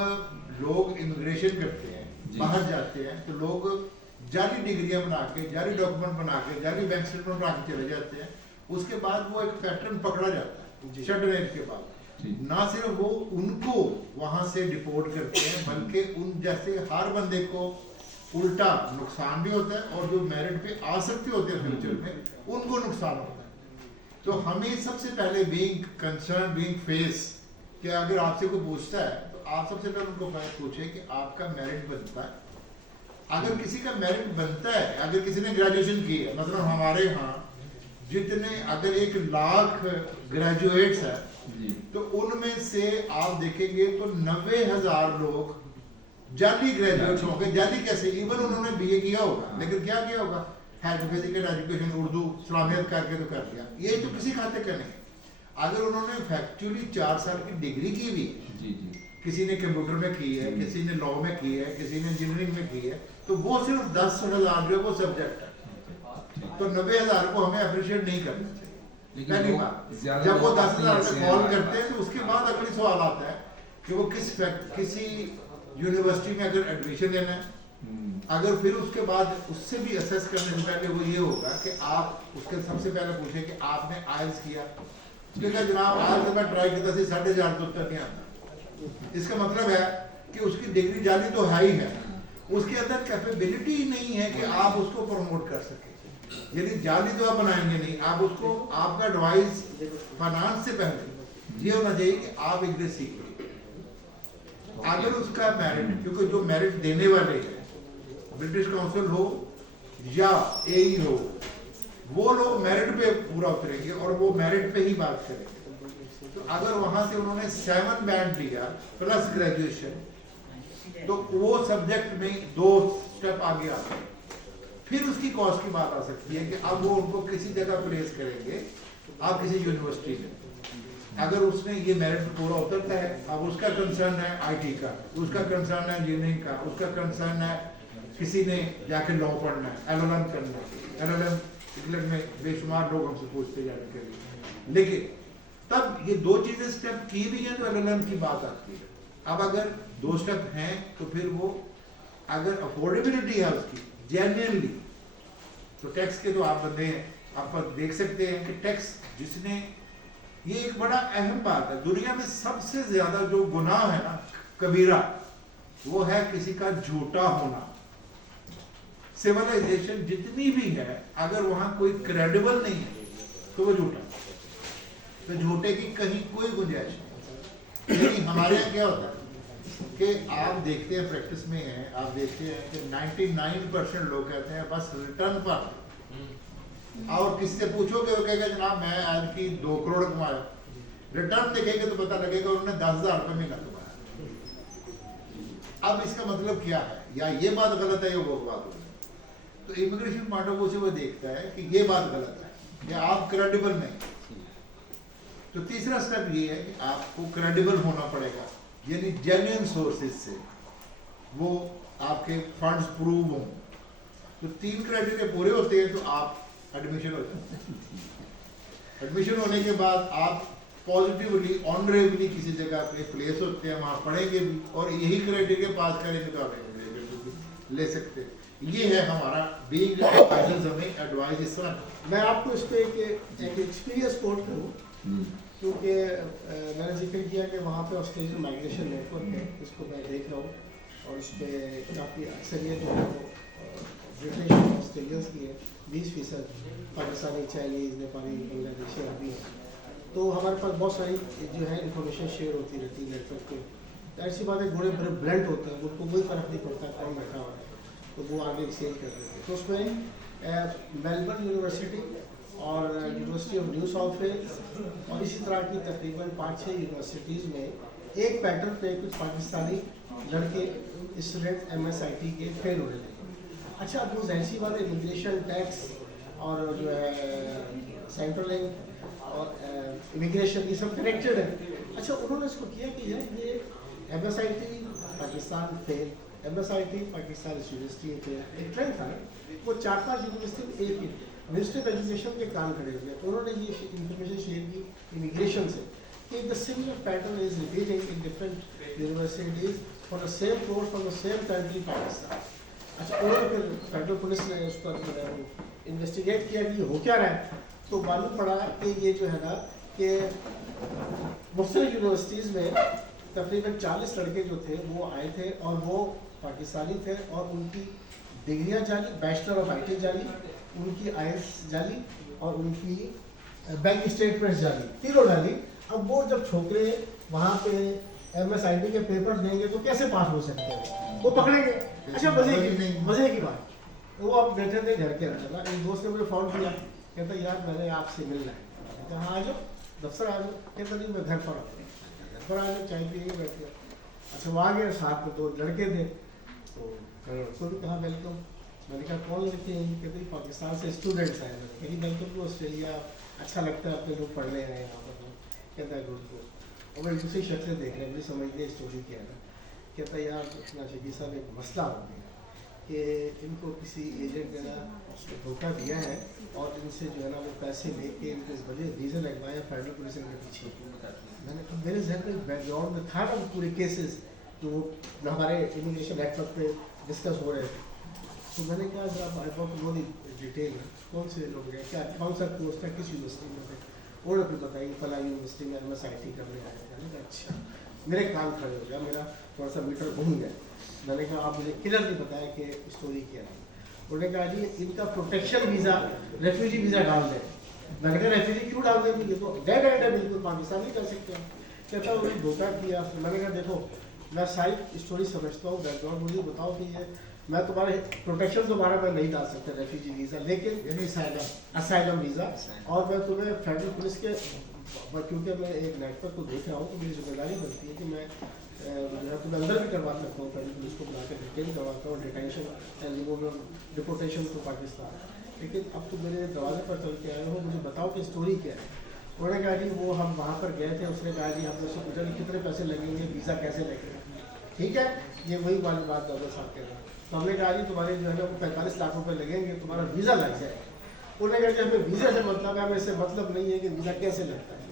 लोग इमिग्रेशन करते हैं, जी। बाहर जाते हैं, तो लोग जाली डिग्रियां बना के, जाली डॉक्यूमेंट बना के, जाली बैंक स्टेटमेंट बना के चले जाते हैं। उसके बाद वो एक पैटर्न पकड़ा जाता है शटडाउन के बाद। ठीक। ना सिर्फ वो उनको वहां से डिपोर्ट करते हैं, बल्कि उन जैसे हर बंदे को उल्टा नुकसान भी होता है और जो मेरिट पे आ सकते होते हैं फ्यूचर में उनको नुकसान होता है। तो हमें सबसे पहले बीइंग कंसर्न, बीइंग फेस, कि अगर आपसे कोई पूछता है तो आप सबसे पहले उनको पूछे कि आपका मेरिट बनता है। अगर किसी का मेरिट बनता है, अगर किसी ने ग्रेजुएशन की है, मतलब हमारे यहाँ जितने अगर 1 लाख ग्रेजुएट्स है जी। तो उनमें से आप देखेंगे तो 90,000 लोग जाली ग्रेजुएट्स होंगे। जाली कैसे, इवन उन्होंने BA किया होगा, लेकिन क्या किया होगा, हेल्थ, फिजिकल एजुकेशन, उर्दू, इस्लामियत करके तो कर दिया। ये तो किसी खाते का नहीं। अगर उन्होंने फैक्चुअली 4 साल की डिग्री की भी, जी जी। किसी ने कंप्यूटर में की है, किसी ने लॉ में की है, किसी ने इंजीनियरिंग में की है, तो वो सिर्फ 10,000 जो वो सब्जेक्ट है, तो 90,000 को हमें अप्रिशिएट नहीं करना चाहिए। लेकिन पहली लोग बात, ज्यादा जब वो लोग 10,000 अपनी में कॉल ऐसे करते हैं तो उसके बाद अगली सवाल आता है कि वो किसी यूनिवर्सिटी में अगर एडमिशन लेना है, अगर फिर उसके बाद उससे भी असेस करने से पहले वो ये होगा कि आप उसके सबसे पहले पूछे कि आपने आइल्स किया, क्योंकि जनाब आज मैं ट्राई किया 4,500 तो उत्तर नहीं आता। इसका मतलब है कि उसकी डिग्री जाली तो है ही है, उसके अंदर कैपेबिलिटी ही नहीं है कि आप उसको प्रमोट कर सके। यदि जाली तो आप बनाएंगे नहीं, आप उसको, आपका एडवाइस फाइनेंस से पहले ये होना चाहिए कि आप इंग्लिश सीख लीजिए। अगर उसका मेरिट, क्योंकि जो मेरिट देने वाले हैं ब्रिटिश काउंसिल हो या AE हो, वो लोग मेरिट पे पूरा उतरेंगे और वो मेरिट पे ही बात करेंगे। तो अगर वहां से उन्होंने 7 बैंड लिया प्लस ग्रेजुएशन, तो वो सब्जेक्ट में 2 स्टेप आगे आते हैं। फिर उसकी कॉस्ट की बात आ सकती है कि अब वो उनको किसी जगह प्लेस करेंगे, आप किसी यूनिवर्सिटी में, अगर उसने ये मेरिट पूरा उतरता है, अब उसका कंसर्न है आईटी का, उसका कंसर्न है इंजीनियरिंग का, उसका कंसर्न है किसी ने जाके लॉ पढ़ना है, एलएलएम करना है, एलएलएम इंग्लैंड में बेशुमार लोग हमसे पूछते जाने के लिए, लेकिन तब ये दो चीजें स्टेप की भी हैं तो एलएलएम की बात आती है। अब अगर दो स्टेप हैं तो फिर वो अगर अफोर्डेबिलिटी है उसकी जेन्युइनली, तो टैक्स के तो आप बंदे हैं, आप देख सकते हैं कि टैक्स जिसने, ये एक बड़ा अहम बात है, दुनिया में सबसे ज्यादा जो गुनाह है ना कबीरा, वो है किसी का झूठा होना। सिविलाइजेशन जितनी भी है, अगर वहां कोई क्रेडिबल नहीं है तो वो झूठा, तो झूठे की कहीं कोई गुंजाइश नहीं। लेकिन हमारे यहाँ क्या होता है कि आप देखते हैं प्रैक्टिस में है, आप देखते हैं कि 99% लोग कहते हैं बस रिटर्न पर, और किसी से पूछोगे वो कहेगा जनाब मैं आज की 2 करोड़ कमाया, रिटर्न देखेंगे तो पता लगेगा उन्होंने 10,000 रुपये महीना कमाया। अब इसका मतलब क्या है, या ये बात गलत है या वो बात गलत है। तो इमिग्रेशन पॉइंट ऑफ व्यू से वो देखता है कि ये बात गलत है या आप क्रेडिबल नहीं। तो तीसरा स्टेप ये है कि आपको क्रेडिबल होना पड़ेगा, यानी जेन्युइन सोर्सेज से वो आपके फंड्स प्रूव हों। तो 3 क्राइटेरिया पूरे होते हैं तो आप एडमिशन हो जाते हैं। एडमिशन होने के बाद आप पॉजिटिवली ऑनरेबली किसी जगह पे प्लेस होते हैं, वहाँ पढ़ेंगे भी, और यही क्राइटेरिया पास करेंगे तो आप एडमिशन ले सकते हैं। ये है हमारा बीइंग एडवाइजर्स, हमें एडवाइस इस तरह। मैं आपको इस पे एक एक्सपीरियंस कोट करूँ, क्योंकि मैंने जिक्र किया कि वहाँ पे ऑस्ट्रेलियन माइग्रेशन नेटवर्क है, इसको मैं देख रहा हूँ, और उस पर काफ़ी अक्सरियत जो है वो ब्रिटिश ऑस्ट्रेलियंस की है, 20% पाकिस्तानी, चाइनीज़, नेपाली, बांग्लादेशी, अरबी है। तो हमारे पास बहुत सारी जो है इंफॉर्मेशन शेयर होती रहती है नेटवर्क पे। ऐसी बात है, घोड़े बड़े ब्लेंड होते हैं, उनको कोई फ़र्क नहीं पड़ता कौन बैठा हुआ है, तो वो आगे एक्सचेंज कर देते हैं। तो उसमें मेलबर्न यूनिवर्सिटी और University of New South Wales और इसी तरह की तकरीबन 5-6 यूनिवर्सिटीज़ में एक पैटर्न पे कुछ पाकिस्तानी लड़के स्टूडेंट MSIT के फेल होने लगे। अच्छा, अब वो ऐसी बात है, इमिग्रेशन, टैक्स और जो है सेंट्रल लिंक और इमिग्रेशन, ये सब कनेक्टेड है। अच्छा, उन्होंने इसको किया कि ये MSIT Pakistan fail, MSIT Pakistan university fail, एक ट्रेंड था ना, वो 4-5 यूनिवर्सिटी में एक ही मिनिस्ट्री ऑफ एजुकेशन के काम खड़े हुए। तो उन्होंने ये इंफॉर्मेशन शेयर की इमिग्रेशन से कि the similar pattern is repeating in different universities for the same course from the same country Pakistan. अच्छा, उन्होंने फिर फेडरल पुलिस ने उस पर इन्वेस्टिगेट किया कि हो क्या रहा है, तो मालूम पड़ा कि ये जो है ना कि मुख्तलिफ यूनिवर्सिटीज़ में तकरीबन 40 लड़के जो थे वो आए थे, और वो पाकिस्तानी थे, और उनकी डिग्रियाँ जाली, बैचलर ऑफ IT जाली, उनकी IELTS जाली, और उनकी बैंक स्टेटमेंट्स जाली, तीनों डाली। अब वो जब छोकरे वहाँ पे MSIT के पेपर देंगे तो कैसे पास हो सकते हैं, वो पकड़ेंगे। अच्छा, मज़े की बात, वो अब बैठे थे घर के अंदर ना, एक दोस्त ने मुझे फ़ोन किया, कहता यार मैंने आपसे मिलना है। कहता हाँ आ जाओ, दफ्तर आ जाओ। कहता नहीं मैं घर पर आऊँ, घर पर आ जाओ, चाय पिएंगे बैठ गया। अच्छा, वो आ गया, साथ में 2 लड़के थे, तो उनको भी कहा वेलकम। मैंने कहा कौन लड़के हैं? कहते हैं पाकिस्तान से स्टूडेंट्स आए। मैंने वेलकम टू ऑस्ट्रेलिया, अच्छा लगता है अपने लोग पढ़ने आए यहाँ पर। कहता है गुड गुड। और मैं दूसरी शक्ल देख रहे हैं, मुझे समझने स्टोरी क्या है ना। कहता है यार इतना शकील साहब एक मसला हो गया कि इनको किसी एजेंट ने ना धोखा दिया है, और इनसे जो है ना वो पैसे लेके इनको बड़े वीज़ा लगवाया फेडरल पुलिस के पीछे। मैंने कहा मेरे जहन में बैकग्राउंड में था ना पूरे केसेस जो हमारे इमिग्रेशन नेटवर्क पे डिस्कस हो रहे थे। तो मैंने कहा जरा I want to know the detail, कौन से लोग हैं, क्या कौन सा कोर्स था, किस यूनिवर्सिटी में थे। उन्होंने फिर बताइए फला यूनिवर्सिटी में MSIT करने आए थे। मैंने कहा अच्छा, मेरे कान खड़े हो गया, मेरा थोड़ा सा मीटर घूम गया। मैंने कहा आप मुझे क्लियरली बताया कि स्टोरी क्या है। उन्होंने कहा जी इनका प्रोटेक्शन वीज़ा, रेफ्यूजी वीज़ा डाल दें। मैंने कहा रेफ्यूजी क्यों डाल देंगे, ये तो डेड एंड है, बिल्कुल पाकिस्तान नहीं कर सकते हैं। कहता उन्होंने धोखा किया। मैंने कहा देखो मैं सारी स्टोरी समझता हूँ, बैकग्राउंड, मुझे बताओ कि ये मैं तुम्हारे प्रोटेक्शन दोबारा मैं नहीं डाल सकता रेफ्यूजी वीज़ा, लेकिन यानी असाइलम वीज़ा, और मैं तुम्हें फेडरल पुलिस के, क्योंकि मैं एक नेटवर्क को देख रहा हूँ तो मेरी जिम्मेदारी बनती है कि मैं जो है तो मैं अंदर भी करवा सकता हूँ, पहले पुलिस को बुला के डिटेन करवाता हूँ, detention and deportation to Pakistan. लेकिन अब तो मेरे दरवाजे पर चल के आए हो, मुझे बताओ कि स्टोरी क्या है। उन्होंने कहा जी वो हम वहाँ पर गए थे, उसने कहा जी हमने उससे पूछा कि कितने पैसे लगेंगे, वीज़ा कैसे लगेगा, ठीक है, ये वही वाली बात डॉक्टर साहब कह रहे हैं। तो हमने कहा जी तुम्हारे जो है ना वो 45 लाख रुपए लगेंगे, तुम्हारा वीज़ा लग जाएगा। उन्होंने कहा कि हमें वीज़ा से मतलब है, हमें इससे मतलब नहीं है कि वीज़ा कैसे लगता है।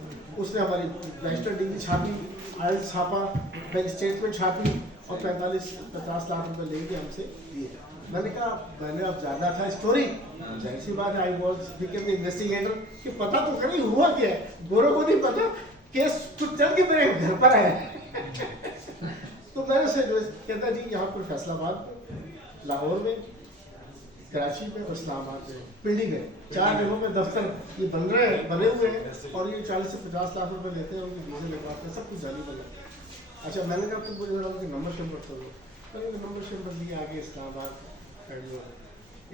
उसने हमारी रजिस्टर्ड डिग्री छापी, आइल्स छापा, बैंक स्टेटमेंट छापी और 50 लाख रुपए लेके हमसे दिए। मैंने कहा मैंने अब ज़्यादा था स्टोरी, जाहिर सी बात है आई वॉज बिकेम इन्वेस्टिगेटर कि पता तो कहीं हुआ क्या है, गोरों को नहीं पता, केस तो चल के मेरे घर पर आया। तो मैंने से कहता जी यहाँ पर फैसलाबाद, लाहौर में, कराची में और इस्लामाबाद में, पिंडी में 4 जगहों में दफ्तर ये बने हुए हैं और ये 40 से 50 लाख रुपए लेते हैं, उनके वीज़े लगवाते हैं, सब कुछ जाली बना। अच्छा मैंने कहा तुम मुझे उनके नंबर शंबर तो मैंने नंबर शंबर दिए, आगे इस्लामाबाद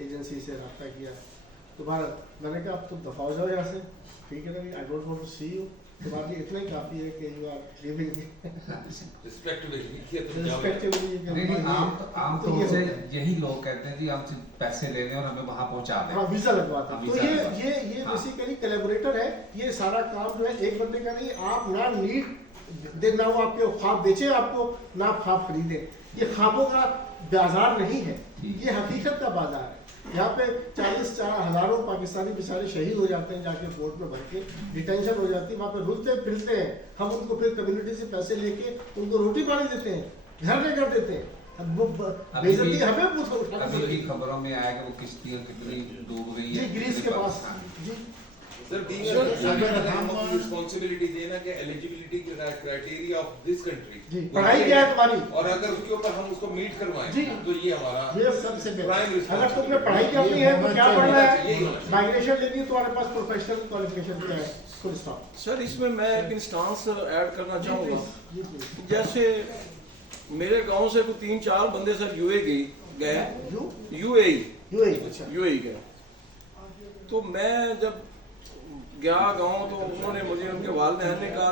एजेंसी से रब्ता किया। तुम्हारा मैंने कहा अब तुम दफा हो जाओ यहाँ से, ठीक है ना, I don't want to see you, तुम्हारे लिए इतना ही काफ़ी है कि यू आर लिविंग रिस्पेक्टिवली। आमतौर से यही लोग कहते हैं जी हमसे पैसे ले लें और हमें वहाँ पहुँचा दें, हाँ वीज़ा लगवाते हैं। तो ये बेसिकली कोलैबोरेटर है। ये सारा काम जो है एक बंदे का नहीं, आप ना नीड दे, ना वो आपके ख्वाब बेचे आपको, ना ख्वाब खरीदे। ये ख्वाबों का बाजार नहीं है, ये हकीकत का बाजार है। यहाँ पे 40 हज़ारों पाकिस्तानी बेचारे शहीद हो जाते हैं, जाके कोर्ट में भर के डिटेंशन हो जाती है, वहाँ पे रुलते फिरते हैं। हम उनको फिर कम्युनिटी से पैसे लेके उनको रोटी पानी देते हैं, घर में कर देते हैं, बेइज्जती हमें अभी खबरों में आया कि वो किश्तियाँ कितनी डूब गई जी है ग्रीस के पास जी। Sir, being a हम responsibility देना कि eligibility criteria of this country जी पढ़ाई क्या है तुम्हारी, और अगर उसके ऊपर हम उसको मीट करवाएं जी तो ये हमारा ये सबसे प्राइम बेहतर। अगर तुमने पढ़ाई करनी है तो क्या पढ़ना है, यही होना चाहिए। माइग्रेशन लेनी है, तुम्हारे पास प्रोफेशनल क्वालिफिकेशन क्या है, फुल स्टॉप। सर इसमें मैं एक इंस्टांस ऐड करना चाहूँगा। जी प्लीज। जैसे मेरे गांव से कोई 3-4 बंदे सर यूएई गए, यूएई गए। तो मैं जब गया गांव तो उन्होंने मुझे उनके वालिदैन ने कहा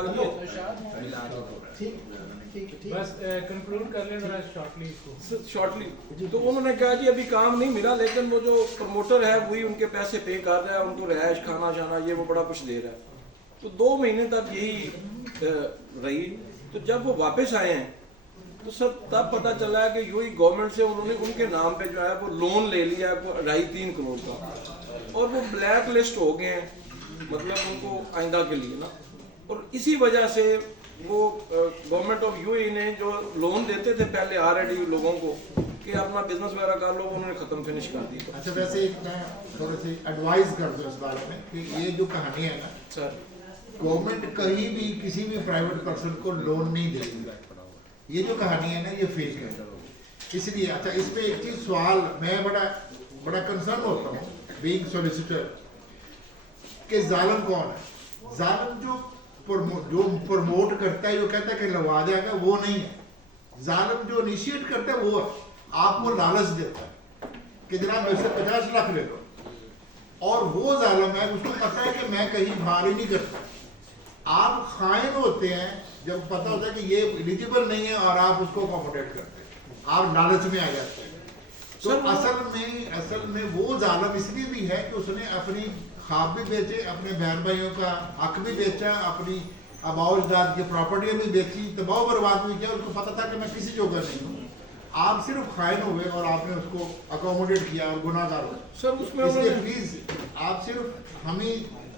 कि बस कंक्लूड कर लें जरा शॉर्टली शॉर्टली। तो उन्होंने कहा जी अभी काम नहीं मिला, लेकिन वो जो प्रमोटर है वही उनके पैसे पे कर रहा है, उनको रहायश खाना शाना ये वो बड़ा कुछ दे रहा है। तो 2 महीने तक यही रही। तो जब वो वापस आए हैं तो सर तब पता चला है कि यूएई गवर्नमेंट से उन्होंने उनके नाम पे जो है वो लोन ले लिया है 2.5-3 करोड़ का, और वो ब्लैक लिस्ट हो गए हैं, मतलब उनको आइंदा के लिए ना। और इसी वजह से वो गवर्नमेंट ऑफ यूएई ने जो लोन देते थे पहले ऑलरेडी लोगों को कि अपना बिजनेस वगैरह कर लो, उन्होंने खत्म फिनिश कर दी। अच्छा वैसे एक मैं थोड़ी सी एडवाइस कर दूँ इस बारे में कि ये जो कहानी है ना सर, गवर्नमेंट कहीं भी किसी भी प्राइवेट पर्सन को लोन नहीं देगी। ये जो कहानी है ना ये फेक है। इसलिए अच्छा इस पे एक चीज सवाल मैं बड़ा कंसर्न होता हूँ बीइंग सॉलिसिटर कि जालिम कौन है। जालिम जो प्रमोट करता है, जो कहता है कि लगा जाएगा, वो नहीं है। जालिम जो इनिशिएट करता है वो है, आपको लालच देता है कि जनाब मेरे से 50 लाख ले लो, और वो जालिम है उसको पता है कि मैं कहीं बाहर ही नहीं करता। आप खाइन होते हैं जब पता होता है कि ये एलिजिबल नहीं है और आप उसको अकोमोडेट करते हैं, आप लालच में आ जाते हैं। तो असल में वो जालिम इसलिए भी है कि उसने अपनी ख्वाब भी बेचे, अपने बहन भाइयों का हक भी बेचा, अपनी आबाओ-अजदाद की प्रॉपर्टी भी बेची, तबाह बर्बाद भी किया। उसको पता था कि मैं किसी जोगा नहीं हूँ। आप सिर्फ खाइन हुए और आपने उसको अकोमोडेट किया और गुनाहगार हुए। सर उसमें इसलिए प्लीज आप सिर्फ हमें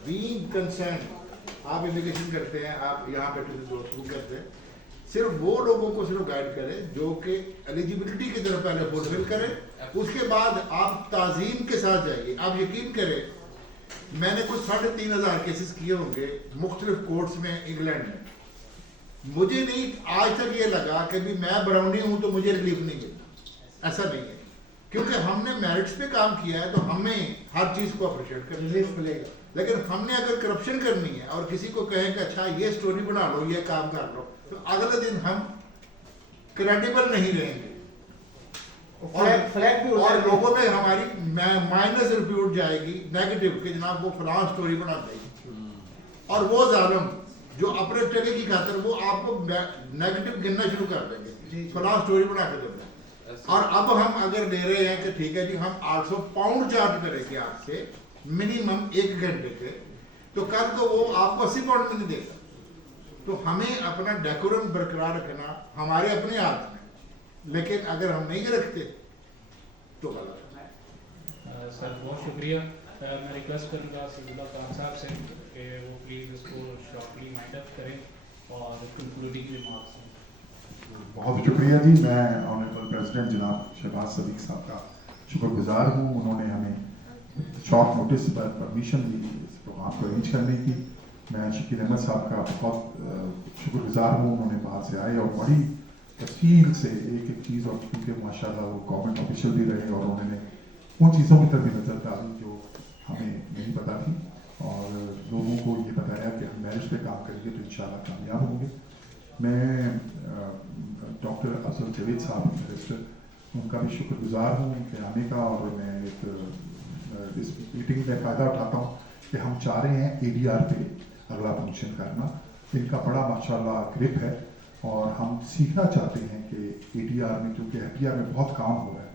बीइंग कंसर्न, आप इमिग्रेशन करते हैं, आप यहाँ पे किसी दोस्त को करते हैं, सिर्फ वो लोगों को सिर्फ गाइड करें जो कि एलिजिबिलिटी की तरफ पहले फुलफिल करें, उसके बाद आप ताज़ीम के साथ जाइए। आप यकीन करें मैंने कुछ 3,500 केसेस किए होंगे मुख्तलिफ कोर्ट्स में इंग्लैंड में। मुझे नहीं आज तक ये लगा कि भी मैं ब्राउनी हूँ तो मुझे रिलीफ नहीं मिलता, ऐसा नहीं है। क्योंकि हमने मेरिट्स पे काम किया है तो हमें हर चीज़ को अप्रिशिएट कर रिलीफ मिलेगा। लेकिन हमने अगर करप्शन करनी है और किसी को कहें कि अच्छा ये स्टोरी बना लो, ये काम कर लो, तो अगले दिन हम क्रेडिबल नहीं रहेंगे और लोगों में हमारी माइनस रिप्यूट जाएगी नेगेटिव कि जनाब वो फलां स्टोरी बना देगी। और वो जालिम जो अपने टके की खातर वो आपको नेगेटिव गिनना शुरू कर देंगे, फलां स्टोरी बना के देंगे। और अब हम अगर ले रहे हैं कि ठीक है जी हम 800 पाउंड चार्ज करेंगे आपसे मिनिमम 1 घंटे के, तो कल को वो आपको 80 पाउंड में नहीं देगा। तो हमें अपना डेकोरम बरकरार रखना हमारे अपने हाथ में, लेकिन अगर हम नहीं रखते तो गलत है। सर बहुत शुक्रिया। मैं रिक्वेस्ट करूँगा सिद्दुल्लाह खान साहब से कि वो प्लीज़ इसको शॉर्टली वाइंड अप करें और कंक्लूडिंग रिमार्क्स दें। बहुत शुक्रिया जी। मैं ऑनरेबल प्रेसिडेंट जनाब शहबाज सदीक साहब का शुक्रगुजार हूँ। उन्होंने हमें शॉर्ट नोटिस पर परमिशन दी इस प्रोग्राम को अरेंज करने की। मैं शकील अहमद साहब का बहुत शुक्रगुजार हूँ। उन्होंने बाहर से आए और बड़ी तफसील से एक एक चीज़, और क्योंकि माशाल्लाह वो गवर्नमेंट ऑफिशियल भी रहे और उन्होंने उन चीज़ों की तरफ भी नज़र डाली जो हमें नहीं पता थी, और लोगों को ये बताया कि हम मैरिज पे काम करेंगे तो इंशाल्लाह कामयाब होंगे। मैं डॉक्टर अफजल जवेद साहब बैरिस्टर, उनका भी शुक्रगुजार हूँ उनके आने का, और मैं एक इस मीटिंग में फ़ायदा उठाता हूँ कि हम चाह रहे हैं ADR पे अगला फंक्शन करना। इनका बड़ा माशाल्लाह ग्रिप है और हम सीखना चाहते हैं कि ADR में, क्योंकि FDR में बहुत काम हो रहा है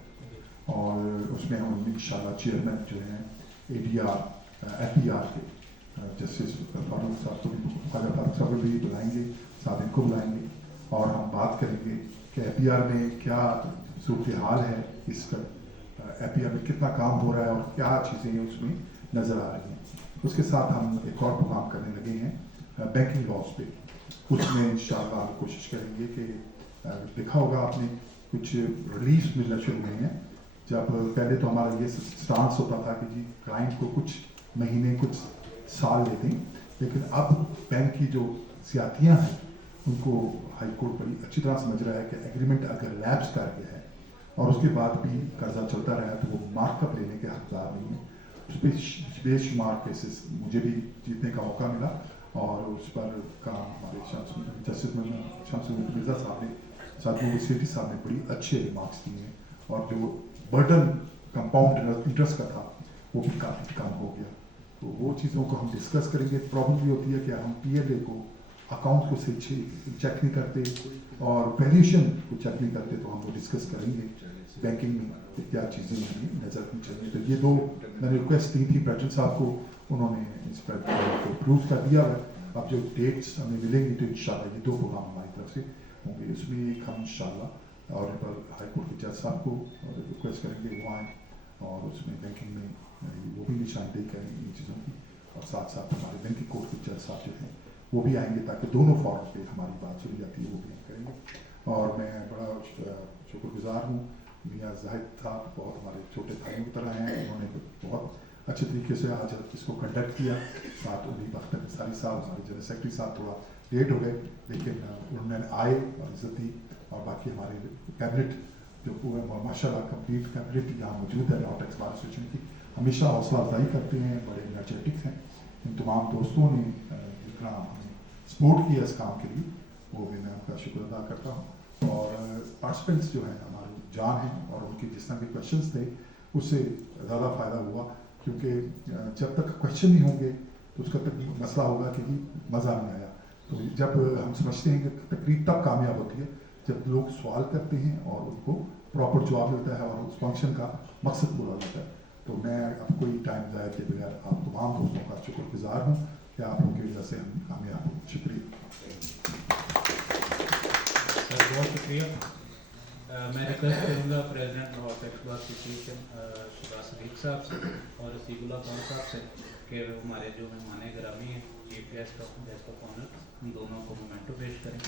और उसमें हम इंशाल्लाह चेयरमैन जो हैं ADR FDR के जस्टिस फारूक साहब को भी, ख्वाजा फारूक साहब को भी बुलाएंगे, साथ इनको बुलाएंगे और हम बात करेंगे कि FDR में क्या सूरत हाल है, इसका FDR में कितना काम हो रहा है और क्या चीज़ें उसमें नज़र आ रही हैं। उसके साथ हम एक और प्रोग्राम करने लगे हैं बैंकिंग लॉज पे। उसमें इंशाल्लाह हम कोशिश करेंगे कि देखा होगा आपने कुछ रिलीफ मिलना शुरू हुए हैं। जब पहले तो हमारा ये स्टांस होता था कि जी क्लाइंट को कुछ महीने कुछ साल लेते हैं, लेकिन अब बैंक की जो सियातियाँ हैं उनको हाई कोर्ट बड़ी अच्छी तरह समझ रहा है कि एग्रीमेंट अगर लैप्स कर गया है और उसके बाद भी कर्जा चलता रहा है तो वो मार्कअप लेने के हकदार नहीं है। उस पर बेशुमार केसेस मुझे भी जीतने का मौका मिला और उस पर काम हमारे जस्टिस शम्स मिर्जा साहब ने, साथ में सेठी साहब ने बड़ी अच्छे रिमार्क्स दिए हैं, और जो बर्डन कंपाउंड इंटरेस्ट का था वो भी काफ़ी कम हो गया। तो वो चीज़ों को हम डिस्कस करेंगे। प्रॉब्लम ये होती है कि हम PLA को अकाउंट को सही चेक नहीं करते और वैल्यूएशन को चेक नहीं करते, तो हम वो डिस्कस करेंगे बैंकिंग में कि क्या चीज़ें हमें नज़र रखनी चाहिए। तो ये दो मैंने रिक्वेस्ट दी थी प्रेसिडेंट साहब को, उन्होंने इस पर अप्रूव कर दिया है। अब जो डेट्स हमें मिलेंगी तो इंशाल्लाह ये 2 प्रोग्राम हमारी तरफ से होंगे। उसमें एक हम इंशाल्लाह ऑनरेबल हाई कोर्ट के जज साहब को रिक्वेस्ट करेंगे वो आएँ और उसमें बैंकिंग में वो भी निशानदेही करेंगे इन चीज़ों की, और साथ साथ हमारे बैंकिंग कोर्ट के जज साहब जो हैं वो भी आएंगे ताकि दोनों फॉरम पे हमारी बात सुनी जाती है वो भी करेंगे। और मैं बड़ा शुक्रगुजार हूँ मियाँ जाहिद साहब, बहुत हमारे छोटे भाइयों की तरह हैं, उन्होंने बहुत अच्छे तरीके से आज इसको कंडक्ट किया। साथ उन्हीं बख्तर अंसारी साहब हमारे जनरल सेक्रेटरी साहब थोड़ा लेट हो गए, लेकिन उन्होंने आए और इज्जत दी, और बाकी हमारे कैबिनेट जो पूरा माशाल्लाह कंप्लीट कैबिनेट यहाँ मौजूद है लॉ टैक्स बार एसोसिएशन की, हमेशा हौसला अफजाई करते हैं, बड़े एनर्जेटिक हैं। इन तमाम दोस्तों ने जितना हमें सपोर्ट किया इस काम के लिए वो भी मैं उनका शुक्र अदा करता हूँ। और पार्टिसिपेंट्स जो हैं हमारे जान हैं और उनके जिस तरह के क्वेश्चंस थे उससे ज़्यादा फ़ायदा हुआ, क्योंकि जब तक क्वेश्चन नहीं होंगे तो उसका तक मसला होगा कि मज़ा नहीं आया। तो जब हम समझते हैं कि तकरीब तब कामयाब होती है जब लोग सवाल करते हैं और उनको प्रॉपर जवाब मिलता है और उस फंक्शन का मकसद पूरा होता है। तो मैं अब कोई टाइम ज़ाया के बगैर आप तमाम दोस्तों का शुक्रगुजार हूँ कि आप लोगों की वजह से हम कामयाब हुए। शुक्रिया सर, बहुत शुक्रिया। मैं रिक्वेस्ट करूँगा president of tax bar association Shahbaz Sadiq sahab से और सिद्दुल्लाह खान साहब से कि हमारे जो मेहमान गिरामी हैं चीफ गेस्ट ऑफ ऑनर, उन दोनों को मोमेंटो पेश करें।